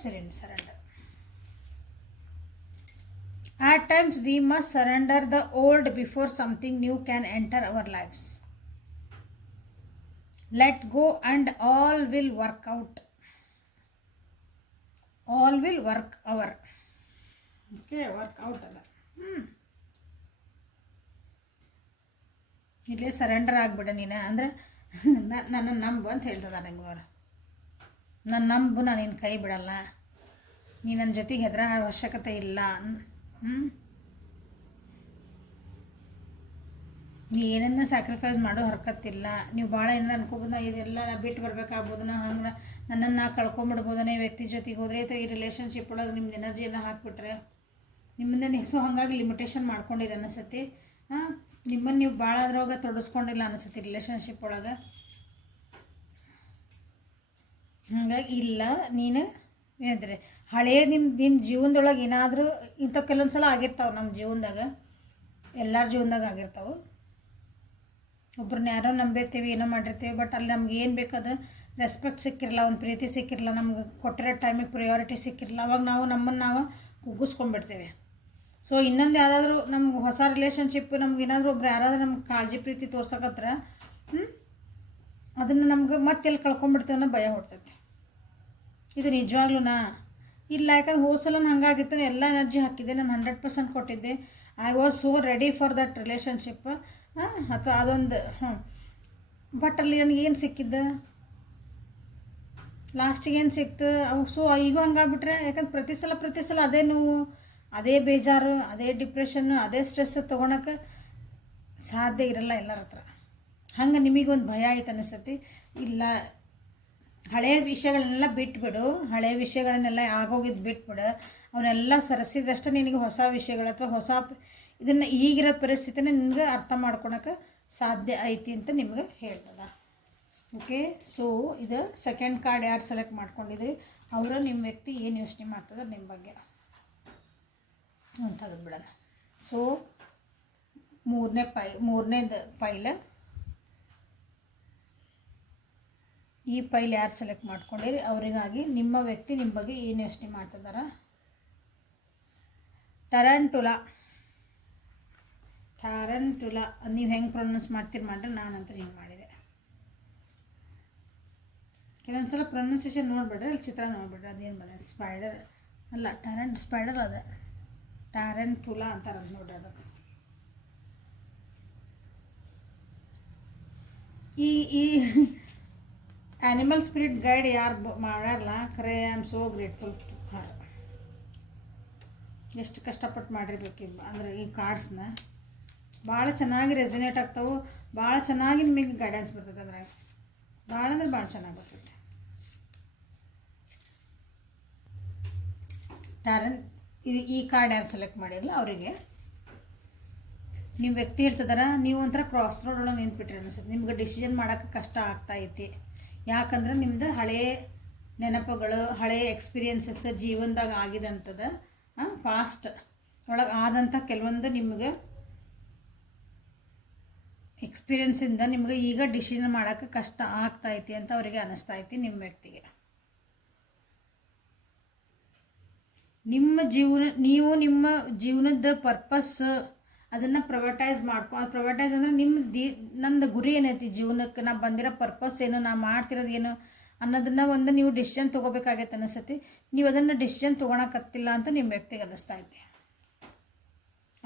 At times we must surrender the old before something new can enter our lives. Let go and all will work out. All will work our. Okay, work out ಅಲ್ಲ. ಇಲ್ಲೇ surrender ಆಗಿಬಿಡ ನೀನು ಅಂದರೆ ನನ್ನ ನಂಬು ಅಂತ ಹೇಳ್ತದ ನಿಮ್ಗವ್ರು. ನನ್ನ ನಂಬು, ನಾನು ನಿನ್ನ ಕೈ ಬಿಡಲ್ಲ, ನೀ ನನ್ನ ಜೊತೆಗೆ ಹೆದರ ಅವಶ್ಯಕತೆ ಇಲ್ಲ. ನೀ ಏನನ್ನ ಸ್ಯಾಕ್ರಿಫೈಸ್ ಮಾಡೋ ಹರ್ಕತ್ತಿಲ್ಲ. ನೀವು ಭಾಳ ಏನಾರ ಅನ್ಕೋಬೋದು, ಇದೆಲ್ಲ ಬಿಟ್ಟು ಬರ್ಬೇಕಾಗ್ಬೋದು, ಹಂಗೆ ನನ್ನನ್ನು ನಾ ಕಳ್ಕೊಂಬಿಡ್ಬೋದನೇ ವ್ಯಕ್ತಿ ಜೊತೆಗೆ ಹೋದರೆ, ಅಥವಾ ಈ ರಿಲೇಷನ್ಶಿಪ್ ಒಳಗೆ ನಿಮ್ದು ಎನರ್ಜಿಯನ್ನು ಹಾಕಿಬಿಟ್ರೆ ನಿಮ್ಮನ್ನ ನೆಕ್ಸು ಹಾಗಾಗಿ ಲಿಮಿಟೇಷನ್ ಮಾಡ್ಕೊಂಡಿರಿ ಅನಿಸತಿ. ನಿಮ್ಮನ್ನು ನೀವು ಭಾಳ ಅದ್ರೊಳಗೆ ತೊಡಸ್ಕೊಂಡಿಲ್ಲ ಅನಿಸತಿ ರಿಲೇಷನ್ಶಿಪ್ ಒಳಗೆ. ಹಾಗಾಗಿ ಇಲ್ಲ, ನೀನು ಏನಿದ್ರೆ ಹಳೆಯ ನಿನ್ನ ಜೀವನದೊಳಗೆ ಏನಾದರೂ ಇಂಥವು ಕೆಲವೊಂದು ಸಲ ಆಗಿರ್ತಾವೆ ನಮ್ಮ ಜೀವನದಾಗ, ಎಲ್ಲರ ಜೀವನದಾಗ ಆಗಿರ್ತಾವೆ. ಒಬ್ರನ್ನ ಯಾರೋ ನಂಬಿರ್ತೀವಿ, ಏನೋ ಮಾಡಿರ್ತೀವಿ, ಬಟ್ ಅಲ್ಲಿ ನಮ್ಗೆ ಏನು ಬೇಕದು ರೆಸ್ಪೆಕ್ಟ್ ಸಿಕ್ಕಿರಲ್ಲ, ಒಂದು ಪ್ರೀತಿ ಸಿಕ್ಕಿರಲ್ಲ, ನಮ್ಗೆ ಕೊಟ್ಟಿರೋ ಟೈಮಿಗೆ ಪ್ರಿಯಾರಿಟಿ ಸಿಕ್ಕಿರಲ್ಲ, ಅವಾಗ ನಾವು ನಮ್ಮನ್ನು ನಾವು ಕುಗ್ಗಿಸ್ಕೊಂಡ್ಬಿಡ್ತೀವಿ. ಸೊ ಇನ್ನೊಂದು ಯಾವುದಾದ್ರೂ ನಮ್ಗೆ ಹೊಸ ರಿಲೇಷನ್ಶಿಪ್, ನಮ್ಗೆ ಏನಾದರೂ ಒಬ್ರು ಯಾರಾದ್ರೂ ನಮ್ಗೆ ಕಾಳಜಿ ಪ್ರೀತಿ ತೋರ್ಸಕತ್ರ ಅದನ್ನು ನಮ್ಗೆ ಮತ್ತೆ ಎಲ್ಲಿ ಕಳ್ಕೊಂಡ್ಬಿಡ್ತೀವಿ ಅನ್ನೋ ಭಯ ಹೊಡ್ತೈತಿ. ಇದು ನಿಜವಾಗ್ಲೂ ಇಲ್ಲ, ಯಾಕಂದ್ರೆ ಹೋದ್ಸಲ ಹಂಗಾಗಿತ್ತು, ಎಲ್ಲ ಎನರ್ಜಿ ಹಾಕಿದ್ದೆ, ನಾನು 100% ಕೊಟ್ಟಿದ್ದೆ. I was so ready for that relationship. ಅಥವಾ ಅದೊಂದು ಬಟ್ ಅಲ್ಲಿ ನನಗೇನು ಸಿಕ್ಕಿದ್ದು, ಲಾಸ್ಟಿಗೆ ಏನು ಸಿಕ್ತು ಅವು. ಸೊ ಈಗ ಹಂಗಾಗ್ಬಿಟ್ರೆ, ಯಾಕಂದ್ರೆ ಪ್ರತಿ ಸಲ ಅದೇ ನೋವು, ಅದೇ ಬೇಜಾರು, ಅದೇ ಡಿಪ್ರೆಷನ್ನು, ಅದೇ ಸ್ಟ್ರೆಸ್ ತೊಗೊಳಕ್ಕೆ ಸಾಧ್ಯ ಇರಲ್ಲ ಎಲ್ಲರ ಹತ್ರ. ಹಂಗೆ ನಿಮಗೊಂದು ಭಯ ಆಯ್ತು ಅನಿಸ್ತತಿ. ಇಲ್ಲ, ಹಳೆಯ ವಿಷಯಗಳನ್ನೆಲ್ಲ ಬಿಟ್ಬಿಡು, ಹಳೆಯ ವಿಷಯಗಳನ್ನೆಲ್ಲ ಆಗೋಗಿದ್ದು ಬಿಟ್ಬಿಡು, ಅವನ್ನೆಲ್ಲ ಸರಿಸಿದ್ರಷ್ಟೇ ನಿನಗೆ ಹೊಸ ವಿಷಯಗಳು ಅಥವಾ ಹೊಸ ಇದನ್ನು ಈಗಿರೋ ಪರಿಸ್ಥಿತಿನ ನಿಮ್ಗೆ ಅರ್ಥ ಮಾಡ್ಕೊಳಕ್ಕೆ ಸಾಧ್ಯ ಐತಿ ಅಂತ ನಿಮ್ಗೆ ಹೇಳ್ತದ. ಓಕೆ, ಸೊ ಇದು ಸೆಕೆಂಡ್ ಕಾರ್ಡ್ ಯಾರು ಸೆಲೆಕ್ಟ್ ಮಾಡ್ಕೊಂಡಿದ್ರಿ ಅವರು ನಿಮ್ಮ ವ್ಯಕ್ತಿ ಏನು ಯೋಚನೆ ಮಾಡ್ತದೆ ನಿಮ್ಮ ಬಗ್ಗೆ ಅಂತ ತೆಗೆದುಬಿಡೋಣ. ಸೊ ಮೂರನೇದು ಪೈಲ, ಈ ಪೈಲ್ ಯಾರು ಸೆಲೆಕ್ಟ್ ಮಾಡ್ಕೊಂಡಿರಿ ಅವರಿಗಾಗಿ ನಿಮ್ಮ ವ್ಯಕ್ತಿ ನಿಮ್ಮ ಬಗ್ಗೆ ಏನು ಯೋಚನೆ ಮಾಡ್ತಿದಾರ. ಟರಂಟುಲಾ ನೀವು ಹೆಂಗೆ ಪ್ರೊನೌನ್ಸ್ ಮಾಡ್ತೀರಿ ಮಾಡ್ರಿ, ನಾನಂತ ಹಿಂಗೆ ಮಾಡಿದೆ. ಕೆಲವೊಂದು ಸಲ ಪ್ರೊನೌನ್ಸಿಯೇಷನ್ ನೋಡಿಬಿಡ್ರಿ, ಅಲ್ಲಿ ಚಿತ್ರ ನೋಡಿಬಿಡ್ರಿ, ಅದೇನು ಬಂದ ಸ್ಪೈಡರ್ ಅಲ್ಲ, ಸ್ಪೈಡರ್ ಅದ, ಟರಂಟುಲಾ ಅಂತಾರೆ ನೋಡ್ರಿ. ಅದಕ್ಕೆ ಈ ಆ್ಯನಿಮಲ್ ಸ್ಪಿರಿಟ್ ಗೈಡ್ ಯಾರು ಮಾಡ್ಯಾರಲ್ಲ, ಖರೆ I am so grateful to her. ಎಷ್ಟು ಕಷ್ಟಪಟ್ಟು ಮಾಡಿರ್ಬೇಕು ಅಂದರೆ ಈ ಕಾರ್ಡ್ಸ್ನ ಭಾಳ ಚೆನ್ನಾಗಿ ರೆಸಿನೇಟ್ ಆಗ್ತಾವೆ, ಭಾಳ ಚೆನ್ನಾಗಿ ನಿಮಗೆ ಗೈಡೆನ್ಸ್ ಬರ್ತದೆ. ಅದ್ರಾಗ ಭಾಳ ಅಂದ್ರೆ ಭಾಳ ಚೆನ್ನಾಗಿ ಬರ್ತೈತೆ. ಈ ಕಾರ್ಡ್ ಯಾರು ಸೆಲೆಕ್ಟ್ ಮಾಡಿರಲ್ಲ ಅವರಿಗೆ ನಿಮ್ಮ ವ್ಯಕ್ತಿ ಹೇಳ್ತಿದಾರ, ನೀವು ಒಂಥರ ಕ್ರಾಸ್ ರೋಡ್ ಒಳಗೆ ನಿಂತ್ಬಿಟ್ರಿ ಅನಿಸುತ್ತೆ. ನಿಮ್ಗೆ ಡಿಸಿಷನ್ ಮಾಡೋಕ್ಕೆ ಕಷ್ಟ ಆಗ್ತಾಯಿತಿ. ಯಾಕಂದ್ರೆ ನಿಮ್ದು ಹಳೆಯ ನೆನಪುಗಳು, ಹಳೆಯ ಎಕ್ಸ್ಪೀರಿಯನ್ಸಸ್ ಜೀವನದಾಗ ಆಗಿದಂಥದ್ದು, ಪಾಸ್ಟ್ ಒಳಗೆ ಆದಂಥ ಕೆಲವೊಂದು ನಿಮ್ಗೆ ಎಕ್ಸ್ಪೀರಿಯನ್ಸಿಂದ ನಿಮ್ಗೆ ಈಗ ಡಿಸಿಷನ್ ಮಾಡೋಕ್ಕೆ ಕಷ್ಟ ಆಗ್ತಾಯಿತಿ ಅಂತ ಅವರಿಗೆ ಅನ್ನಿಸ್ತೈತಿ. ನಿಮ್ಮ ವ್ಯಕ್ತಿಗೆ ನೀವು ನಿಮ್ಮ ಜೀವನದ ಪರ್ಪಸ್ ಅದನ್ನು ಪ್ರೈವೇಟೈಸ್ ಪ್ರೈವೇಟೈಸ್ ಅಂದರೆ ನಂದು ಗುರಿ ಏನೈತಿ ಜೀವನಕ್ಕೆ, ನಾ ಬಂದಿರೋ ಪರ್ಪಸ್ ಏನು, ನಾ ಮಾಡ್ತಿರೋದು ಏನು ಅನ್ನೋದನ್ನು ಒಂದು ನೀವು ಡಿಸಿಷನ್ ತೊಗೋಬೇಕಾಗೈತೆ ಅನಿಸ್ತೈತಿ. ನೀವು ಅದನ್ನು ಡಿಸಿಷನ್ ತೊಗೊಳಕತ್ತಿಲ್ಲ ಅಂತ ನಿಮ್ಮ ವ್ಯಕ್ತಿಗೆ ಅನ್ನಿಸ್ತೈತಿ.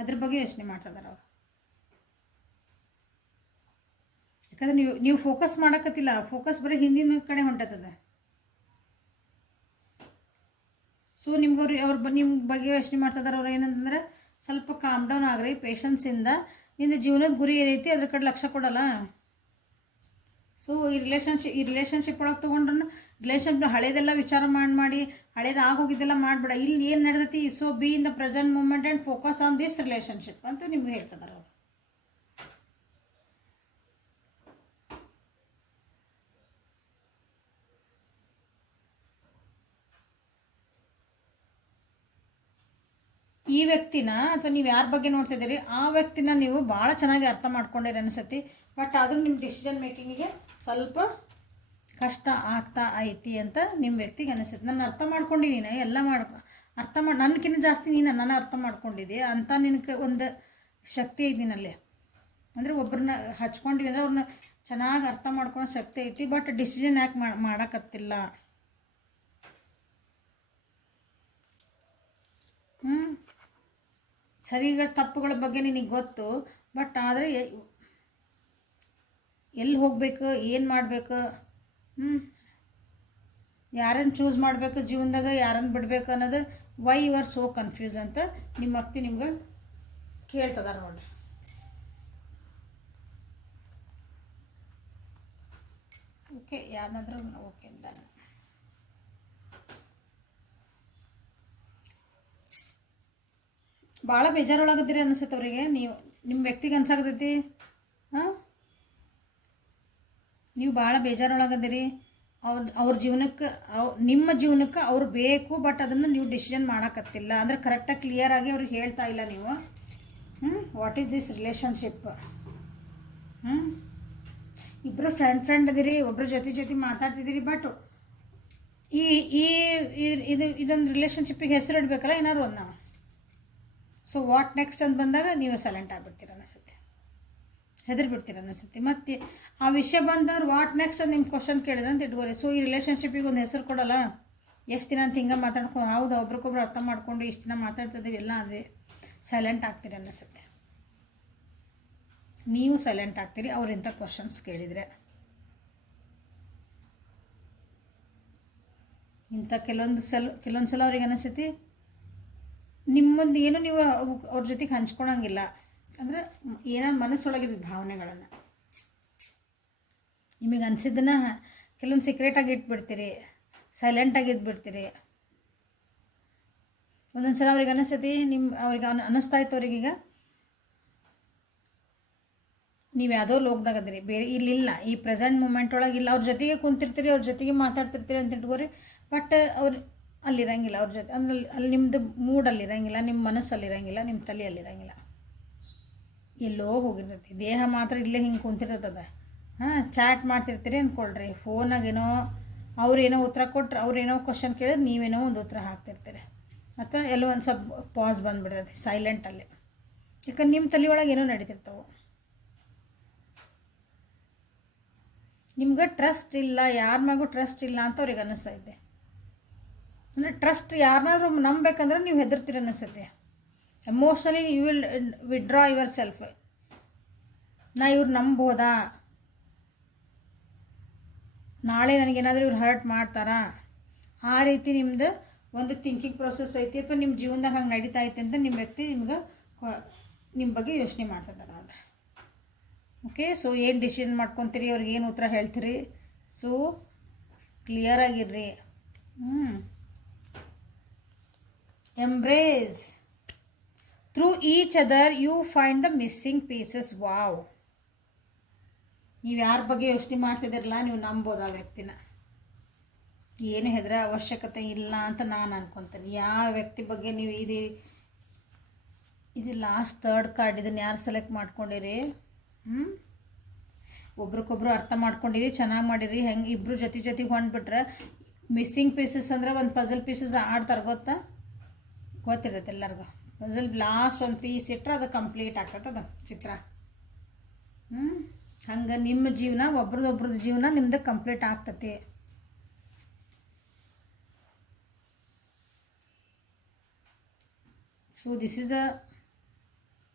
ಅದ್ರ ಬಗ್ಗೆ ಯೋಚನೆ ಮಾಡ್ತಿದಾರೆ ಅವ್ರು. ಯಾಕಂದ್ರೆ ನೀವು ಫೋಕಸ್ ಮಾಡೋಕತ್ತಿಲ್ಲ, ಫೋಕಸ್ ಬರೀ ಹಿಂದಿನ ಕಡೆ ಹೊಂಟತದ. ಸೊ ಅವ್ರು ನಿಮ್ಮ ಬಗ್ಗೆ ಯೋಚನೆ ಮಾಡ್ತಿದಾರೆ. ಅವ್ರು ಏನಂತಂದ್ರೆ ಸ್ವಲ್ಪ ಕಾಮ್ ಡೌನ್ ಆಗ್ರಿ, ಪೇಷನ್ಸಿಂದ. ನಿಂದು ಜೀವನದ ಗುರಿ ಏನೈತಿ ಅದ್ರ ಕಡೆ ಲಕ್ಷ್ಯ ಕೊಡಲ್ಲ. ಸೊ ಈ ರಿಲೇಷನ್ಶಿಪ್ ಒಳಗೆ ತೊಗೊಂಡ್ರು ರಿಲೇಷನ್ಶಿಪ್ ಹಳೇದೆಲ್ಲ ವಿಚಾರ ಮಾಡಿ ಹಳೇದು ಆಗೋಗಿದ್ದೆಲ್ಲ ಮಾಡಿಬಿಡ. ಇಲ್ಲಿ ಏನು ನಡೆದೈತಿ, so be in the present moment and focus on this relationship ಅಂತ ನಿಮ್ಗೆ ಹೇಳ್ತಿದಾರೆ ಅವರು. ಈ ಈ ವ್ಯಕ್ತಿನ ಅಥವಾ ನೀವು ಯಾರ ಬಗ್ಗೆ ನೋಡ್ತಿದ್ದೀರಿ ಆ ವ್ಯಕ್ತಿನ ನೀವು ಭಾಳ ಚೆನ್ನಾಗಿ ಅರ್ಥ ಮಾಡ್ಕೊಂಡಿರಿ ಅನಿಸತಿ. ಬಟ್ ಆದರೂ ನಿಮ್ಮ ಡಿಸಿಷನ್ ಮೇಕಿಂಗಿಗೆ ಸ್ವಲ್ಪ ಕಷ್ಟ ಆಗ್ತಾ ಐತಿ ಅಂತ ನಿಮ್ಮ ವ್ಯಕ್ತಿಗೆ ಅನಿಸುತ್ತೆ. ನಾನು ಅರ್ಥ ಮಾಡ್ಕೊಂಡಿದ್ದೀನಿ, ಎಲ್ಲ ನನಗಿಂತ ಜಾಸ್ತಿ ನೀನು ನನ್ನನ್ನು ಅರ್ಥ ಮಾಡ್ಕೊಂಡಿದ್ದೆ ಅಂತ ನಿನಗೆ ಒಂದು ಶಕ್ತಿ ಐತಿನಲ್ಲಿ. ಅಂದರೆ ಒಬ್ಬರನ್ನ ಹಚ್ಕೊಂಡಿವಿ ಅಂದರೆ ಅವ್ರನ್ನ ಚೆನ್ನಾಗಿ ಅರ್ಥ ಮಾಡ್ಕೊಳೋ ಶಕ್ತಿ ಐತಿ. ಬಟ್ ಡಿಸಿಷನ್ ಯಾಕೆ ಮಾಡೋಕ್ಕತ್ತಿಲ್ಲ? ಸರಿಗಳ ತಪ್ಪುಗಳ ಬಗ್ಗೆ ನಿನಗೆ ಗೊತ್ತು. ಬಟ್ ಆದರೆ ಎಲ್ಲಿ ಹೋಗಬೇಕು, ಏನು ಮಾಡಬೇಕು, ಯಾರನ್ನು ಚೂಸ್ ಮಾಡಬೇಕು ಜೀವನದಾಗ, ಯಾರನ್ನು ಬಿಡಬೇಕು ಅನ್ನೋದು why you are so confuse ಅಂತ ನಿಮ್ಮ ಅತ್ತಿ ನಿಮ್ಗೆ ಕೇಳ್ತದಾರ ನೋಡ್ರಿ. ಓಕೆ, ಯಾರನ್ನಾದ್ರೂ ಓಕೆ ಡನ್. ಭಾಳ ಬೇಜಾರೊಳಗದ್ದೀರಿ ಅನಿಸುತ್ತೆ ಅವರಿಗೆ. ನಿಮ್ಮ ವ್ಯಕ್ತಿಗೆ ಅನ್ಸಾಕತೈತಿ ನೀವು ಭಾಳ ಬೇಜಾರೊಳಗದಿರಿ. ಅವ್ರ ಜೀವನಕ್ಕೆ ನಿಮ್ಮ ಜೀವನಕ್ಕೆ ಅವ್ರು ಬೇಕು. ಬಟ್ ಅದನ್ನು ನೀವು ಡಿಸಿಷನ್ ಮಾಡೋಕ್ಕತ್ತಿಲ್ಲ. ಅಂದರೆ ಕರೆಕ್ಟಾಗಿ ಕ್ಲಿಯರಾಗಿ ಅವ್ರಿಗೆ ಹೇಳ್ತಾ ಇಲ್ಲ ನೀವು. What is this relationship? ಇಬ್ಬರು ಫ್ರೆಂಡ್ ಅದಿರಿ, ಒಬ್ಬರು ಜೊತೆ ಮಾತಾಡ್ತಿದ್ದೀರಿ. ಬಟ್ ಇದೊಂದು ರಿಲೇಷನ್ಶಿಪ್ಪಿಗೆ ಹೆಸರು ಇಡಬೇಕಲ್ಲ ಏನಾದ್ರು ಒಂದು ನಾವು. ಸೊ ವಾಟ್ ನೆಕ್ಸ್ಟ್ ಅಂತ ಬಂದಾಗ ನೀವು ಸೈಲೆಂಟ್ ಆಗಿಬಿಡ್ತೀರ ಅನಿಸುತ್ತೆ, ಹೆದರ್ಬಿಡ್ತೀರ ಅನಿಸುತ್ತೆ. ಮತ್ತು ಆ ವಿಷಯ ಬಂದ್ರೆ ವಾಟ್ ನೆಕ್ಸ್ಟ್ ಅಂತ ನಿಮ್ಮ ಕ್ವಶನ್ ಕೇಳಿದ್ರೆ ಅಂತ ಇಟ್ಕೋರಿ. ಸೊ ಈ ರಿಲೇಷನ್ಶಿಪ್ಪಿಗೆ ಒಂದು ಹೆಸರು ಕೊಡೋಲ್ಲ. ಎಷ್ಟು ದಿನ ಅಂತ ಹಿಂಗೆ ಮಾತಾಡ್ಕೊಂಡು ಹೌದು ಒಬ್ರಿಗೊಬ್ರು ಅರ್ಥ ಮಾಡ್ಕೊಂಡು ಇಷ್ಟು ದಿನ ಮಾತಾಡ್ತಿದ್ದೀವಿ ಎಲ್ಲ ಅದೇ ಸೈಲೆಂಟ್ ಆಗ್ತೀರಿ ಅನ್ನಿಸುತ್ತೆ. ನೀವು ಸೈಲೆಂಟ್ ಆಗ್ತೀರಿ ಅವ್ರಿಂಥ ಕ್ವಶನ್ಸ್ ಕೇಳಿದರೆ. ಇಂಥ ಕೆಲವೊಂದು ಸಲ ಅವ್ರಿಗೆ ಅನಿಸ್ತೈತಿ ನಿಮ್ಮೊಂದು ಏನು ನೀವು ಅವ್ರ ಜೊತೆಗೆ ಹಂಚ್ಕೊಳಂಗಿಲ್ಲ. ಅಂದರೆ ಏನಾದ್ರು ಮನಸ್ಸೊಳಗಿದ್ದ ಭಾವನೆಗಳನ್ನು ನಿಮಗೆ ಅನಿಸಿದ್ದನ್ನ ಕೆಲವೊಂದು ಸೀಕ್ರೆಟಾಗಿ ಇಟ್ಬಿಡ್ತೀರಿ, ಸೈಲೆಂಟಾಗಿ ಇದ್ಬಿಡ್ತೀರಿ. ಒಂದೊಂದು ಸಲ ಅವ್ರಿಗೆ ಅನಿಸ್ತೈತಿ ಅವ್ರಿಗೆ ಅನ್ನಿಸ್ತಾ ಇತ್ತು ಅವ್ರಿಗೀಗ ನೀವು ಯಾವುದೋ ಲೋಕದಾಗ ಅದಿರಿ, ಬೇರೆ ಇಲ್ಲಿಲ್ಲ, ಈ ಪ್ರೆಸೆಂಟ್ ಮೂಮೆಂಟ್ ಒಳಗಿಲ್ಲ. ಅವ್ರ ಜೊತೆಗೆ ಕುಂತಿರ್ತೀರಿ, ಅವ್ರ ಜೊತೆಗೆ ಮಾತಾಡ್ತಿರ್ತೀರಿ ಅಂತ ಇಟ್ಕೋರಿ. ಬಟ್ ಅವ್ರು ಅಲ್ಲಿರಂಗಿಲ್ಲ ಅವ್ರ ಜೊತೆ. ಅಂದ್ರೆ ಅಲ್ಲಿ ನಿಮ್ಮದು ಮೂಡಲ್ಲಿರಂಗಿಲ್ಲ, ನಿಮ್ಮ ಮನಸ್ಸಲ್ಲಿರಂಗಿಲ್ಲ, ನಿಮ್ಮ ತಲೆಯಲ್ಲಿರಂಗಿಲ್ಲ, ಎಲ್ಲೋ ಹೋಗಿರ್ತೈತಿ. ದೇಹ ಮಾತ್ರ ಇಲ್ಲೇ ಹಿಂಗೆ ಕುಂತಿರ್ತದ. ಚಾಟ್ ಮಾಡ್ತಿರ್ತೀರಿ ಅಂದ್ಕೊಳ್ರಿ, ಫೋನಾಗೇನೋ ಅವ್ರೇನೋ ಉತ್ತರ ಕೊಟ್ಟರೆ, ಅವ್ರೇನೋ ಕ್ವಶನ್ ಕೇಳಿದ್ರೆ ನೀವೇನೋ ಒಂದು ಉತ್ತರ ಹಾಕ್ತಿರ್ತೀರಿ. ಅಥವಾ ಎಲ್ಲೋ ಒಂದು ಸ್ವಲ್ಪ ಪಾಸ್ ಬಂದುಬಿಡ್ತೈತಿ ಸೈಲೆಂಟಲ್ಲಿ. ಯಾಕಂದ್ರೆ ನಿಮ್ಮ ತಲೆಯೊಳಗೆ ಏನೋ ನಡೀತಿರ್ತಾವೆ. ನಿಮ್ಗೆ ಟ್ರಸ್ಟ್ ಇಲ್ಲ, ಯಾರ ಮ್ಯಾಗೂ ಟ್ರಸ್ಟ್ ಇಲ್ಲ ಅಂತ ಅವ್ರಿಗೆ ಅನ್ನಿಸ್ತಾ ಇದೆ. ಅಂದರೆ ಟ್ರಸ್ಟ್ ಯಾರನ್ನಾದ್ರೂ ನಂಬಬೇಕಂದ್ರೆ ನೀವು ಹೆದರ್ತೀರಿ ಅನ್ನಿಸುತ್ತೆ. Emotionally you will withdraw yourself. ನಾ ಇವ್ರು ನಂಬೋದಾ, ನಾಳೆ ನನಗೇನಾದರೂ ಇವ್ರು ಹರ್ಟ್ ಮಾಡ್ತಾರಾ, ಆ ರೀತಿ ನಿಮ್ಮದು ಒಂದು ಥಿಂಕಿಂಗ್ ಪ್ರೊಸೆಸ್ ಐತಿ. ಅಥವಾ ನಿಮ್ಮ ಜೀವನದಾಗ ಹಂಗೆ ನಡೀತಾ ಐತೆ ಅಂತ ನಿಮ್ಮ ವ್ಯಕ್ತಿ ನಿಮ್ಮ ಬಗ್ಗೆ ಯೋಚನೆ ಮಾಡ್ತಿದ್ದಾರೆ ನೋಡ್ರಿ. ಓಕೆ, ಸೊ ಏನು ಡಿಸಿಷನ್ ಮಾಡ್ಕೊತೀರಿ, ಅವ್ರಿಗೆ ಏನು ಉತ್ತರ ಹೇಳ್ತೀರಿ. ಸೊ ಕ್ಲಿಯರಾಗಿರ್ರಿ. Embrace through each other you find the missing pieces. Wow, ನೀವು ಯಾರ ಬಗ್ಗೆ ಯೋಚನೆ ಮಾಡ್ತಿದ್ದೀರಲ್ಲ ನೀವು ನಂಬೋದು ಆ ವ್ಯಕ್ತಿನ. ಏನು ಹೆದರ ಅವಶ್ಯಕತೆ ಇಲ್ಲ ಅಂತ ನಾನು ಅನ್ಕೊತೀನಿ. ಯಾವ ವ್ಯಕ್ತಿ ಬಗ್ಗೆ ನೀವು ಇದು ಲಾಸ್ಟ್ ಥರ್ಡ್ ಕಾರ್ಡ್, ಇದನ್ನು ಯಾರು ಸೆಲೆಕ್ಟ್ ಮಾಡ್ಕೊಂಡಿರಿ? ಒಬ್ರಿಗೊಬ್ರು ಅರ್ಥ ಮಾಡ್ಕೊಂಡಿರಿ, ಚೆನ್ನಾಗಿ ಮಾಡಿರಿ. ಹೆಂಗೆ ಇಬ್ಬರು ಜೊತೆಗೆ ಹೊಂದ್ಬಿಟ್ರೆ ಮಿಸ್ಸಿಂಗ್ ಪೀಸಸ್ ಅಂದ್ರೆ ಒಂದು ಪಜಲ್ ಪೀಸಸ್ ಆಡ್ತಾರೆ ಗೊತ್ತಿರ್ತೈತೆ ಎಲ್ಲರಿಗೂ. ಪಜಲ್ ಲಾಸ್ಟ್ ಒಂದು ಪೀಸ್ ಇಟ್ಟರೆ ಅದು ಕಂಪ್ಲೀಟ್ ಆಗ್ತದೆ ಅದು ಚಿತ್ರ. ಹಂಗೆ ನಿಮ್ಮ ಜೀವನ ಒಬ್ರದ್ದು ಜೀವನ ನಿಮ್ದು ಕಂಪ್ಲೀಟ್ ಆಗ್ತತಿ. So this is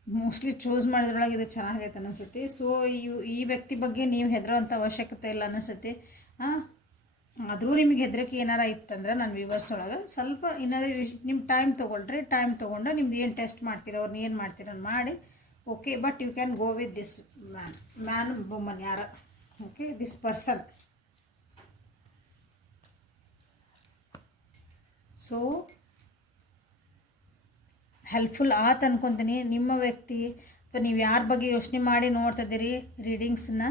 mostly choose ಮಾಡಿದ್ರೊಳಗೆ ಇದು ಚೆನ್ನಾಗೈತೆ ಅನಿಸುತ್ತೆ. ಸೊ ಈ ವ್ಯಕ್ತಿ ಬಗ್ಗೆ ನೀವು ಹೆದರೋವಂಥ ಅವಶ್ಯಕತೆ ಇಲ್ಲ ಅನಿಸುತ್ತೆ. ಆದರೂ ನಿಮಗೆ ಹೆದರಿಕೆ ಏನಾರ ಇತ್ತಂದ್ರೆ ನನ್ನ ವ್ಯೂವರ್ಸ್ ಒಳಗೆ ಸ್ವಲ್ಪ ಏನಾದರೂ ನಿಮ್ಮ ಟೈಮ್ ತೊಗೊಳ್ರಿ. ಟೈಮ್ ತೊಗೊಂಡು ನಿಮ್ದು ಏನು ಟೆಸ್ಟ್ ಮಾಡ್ತೀರೋ, ಅವ್ರನ್ನ ಏನು ಮಾಡ್ತೀರೋ ಮಾಡಿ. Okay, but you can go with this man woman ಯಾರ. Okay, this person. So helpful ಆತ ಅನ್ಕೊತೀನಿ ನಿಮ್ಮ ವ್ಯಕ್ತಿ. ಅಥವಾ ನೀವು ಯಾರ ಬಗ್ಗೆ ಯೋಚನೆ ಮಾಡಿ ನೋಡ್ತಿದ್ದೀರಿ ರೀಡಿಂಗ್ಸನ್ನ,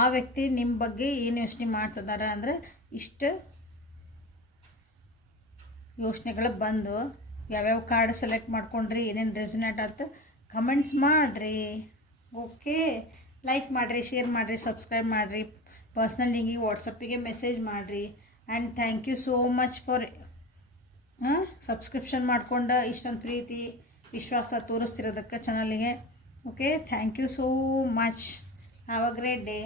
ಆ ವ್ಯಕ್ತಿ ನಿಮ್ಮ ಬಗ್ಗೆ ಏನು ಯೋಚನೆ ಮಾಡ್ತಿದ್ದಾರೆ ಅಂದರೆ ಇಷ್ಟು ಯೋಚನೆಗಳು ಬಂದು ಯಾವ್ಯಾವ ಕಾರ್ಡ್ ಸೆಲೆಕ್ಟ್ ಮಾಡ್ಕೊಂಡ್ರಿ, ಏನೇನು ರೆಸನೇಟ್ ಆಯ್ತು ಕಮೆಂಟ್ಸ್ ಮಾಡಿರಿ. ಓಕೆ, ಲೈಕ್ ಮಾಡಿರಿ, ಶೇರ್ ಮಾಡಿರಿ, ಸಬ್ಸ್ಕ್ರೈಬ್ ಮಾಡಿರಿ, ಪರ್ಸ್ನಲ್ ಲಿಂಕಿಗೆ ವಾಟ್ಸಪ್ಪಿಗೆ ಮೆಸೇಜ್ ಮಾಡಿರಿ. And thank you so much for subscription ಮಾಡ್ಕೊಂಡು ಇಷ್ಟೊಂದು ಪ್ರೀತಿ ವಿಶ್ವಾಸ ತೋರಿಸ್ತಿರೋದಕ್ಕೆ ಚಾನಲಿಗೆ. Okay, thank you so much. Have a great day.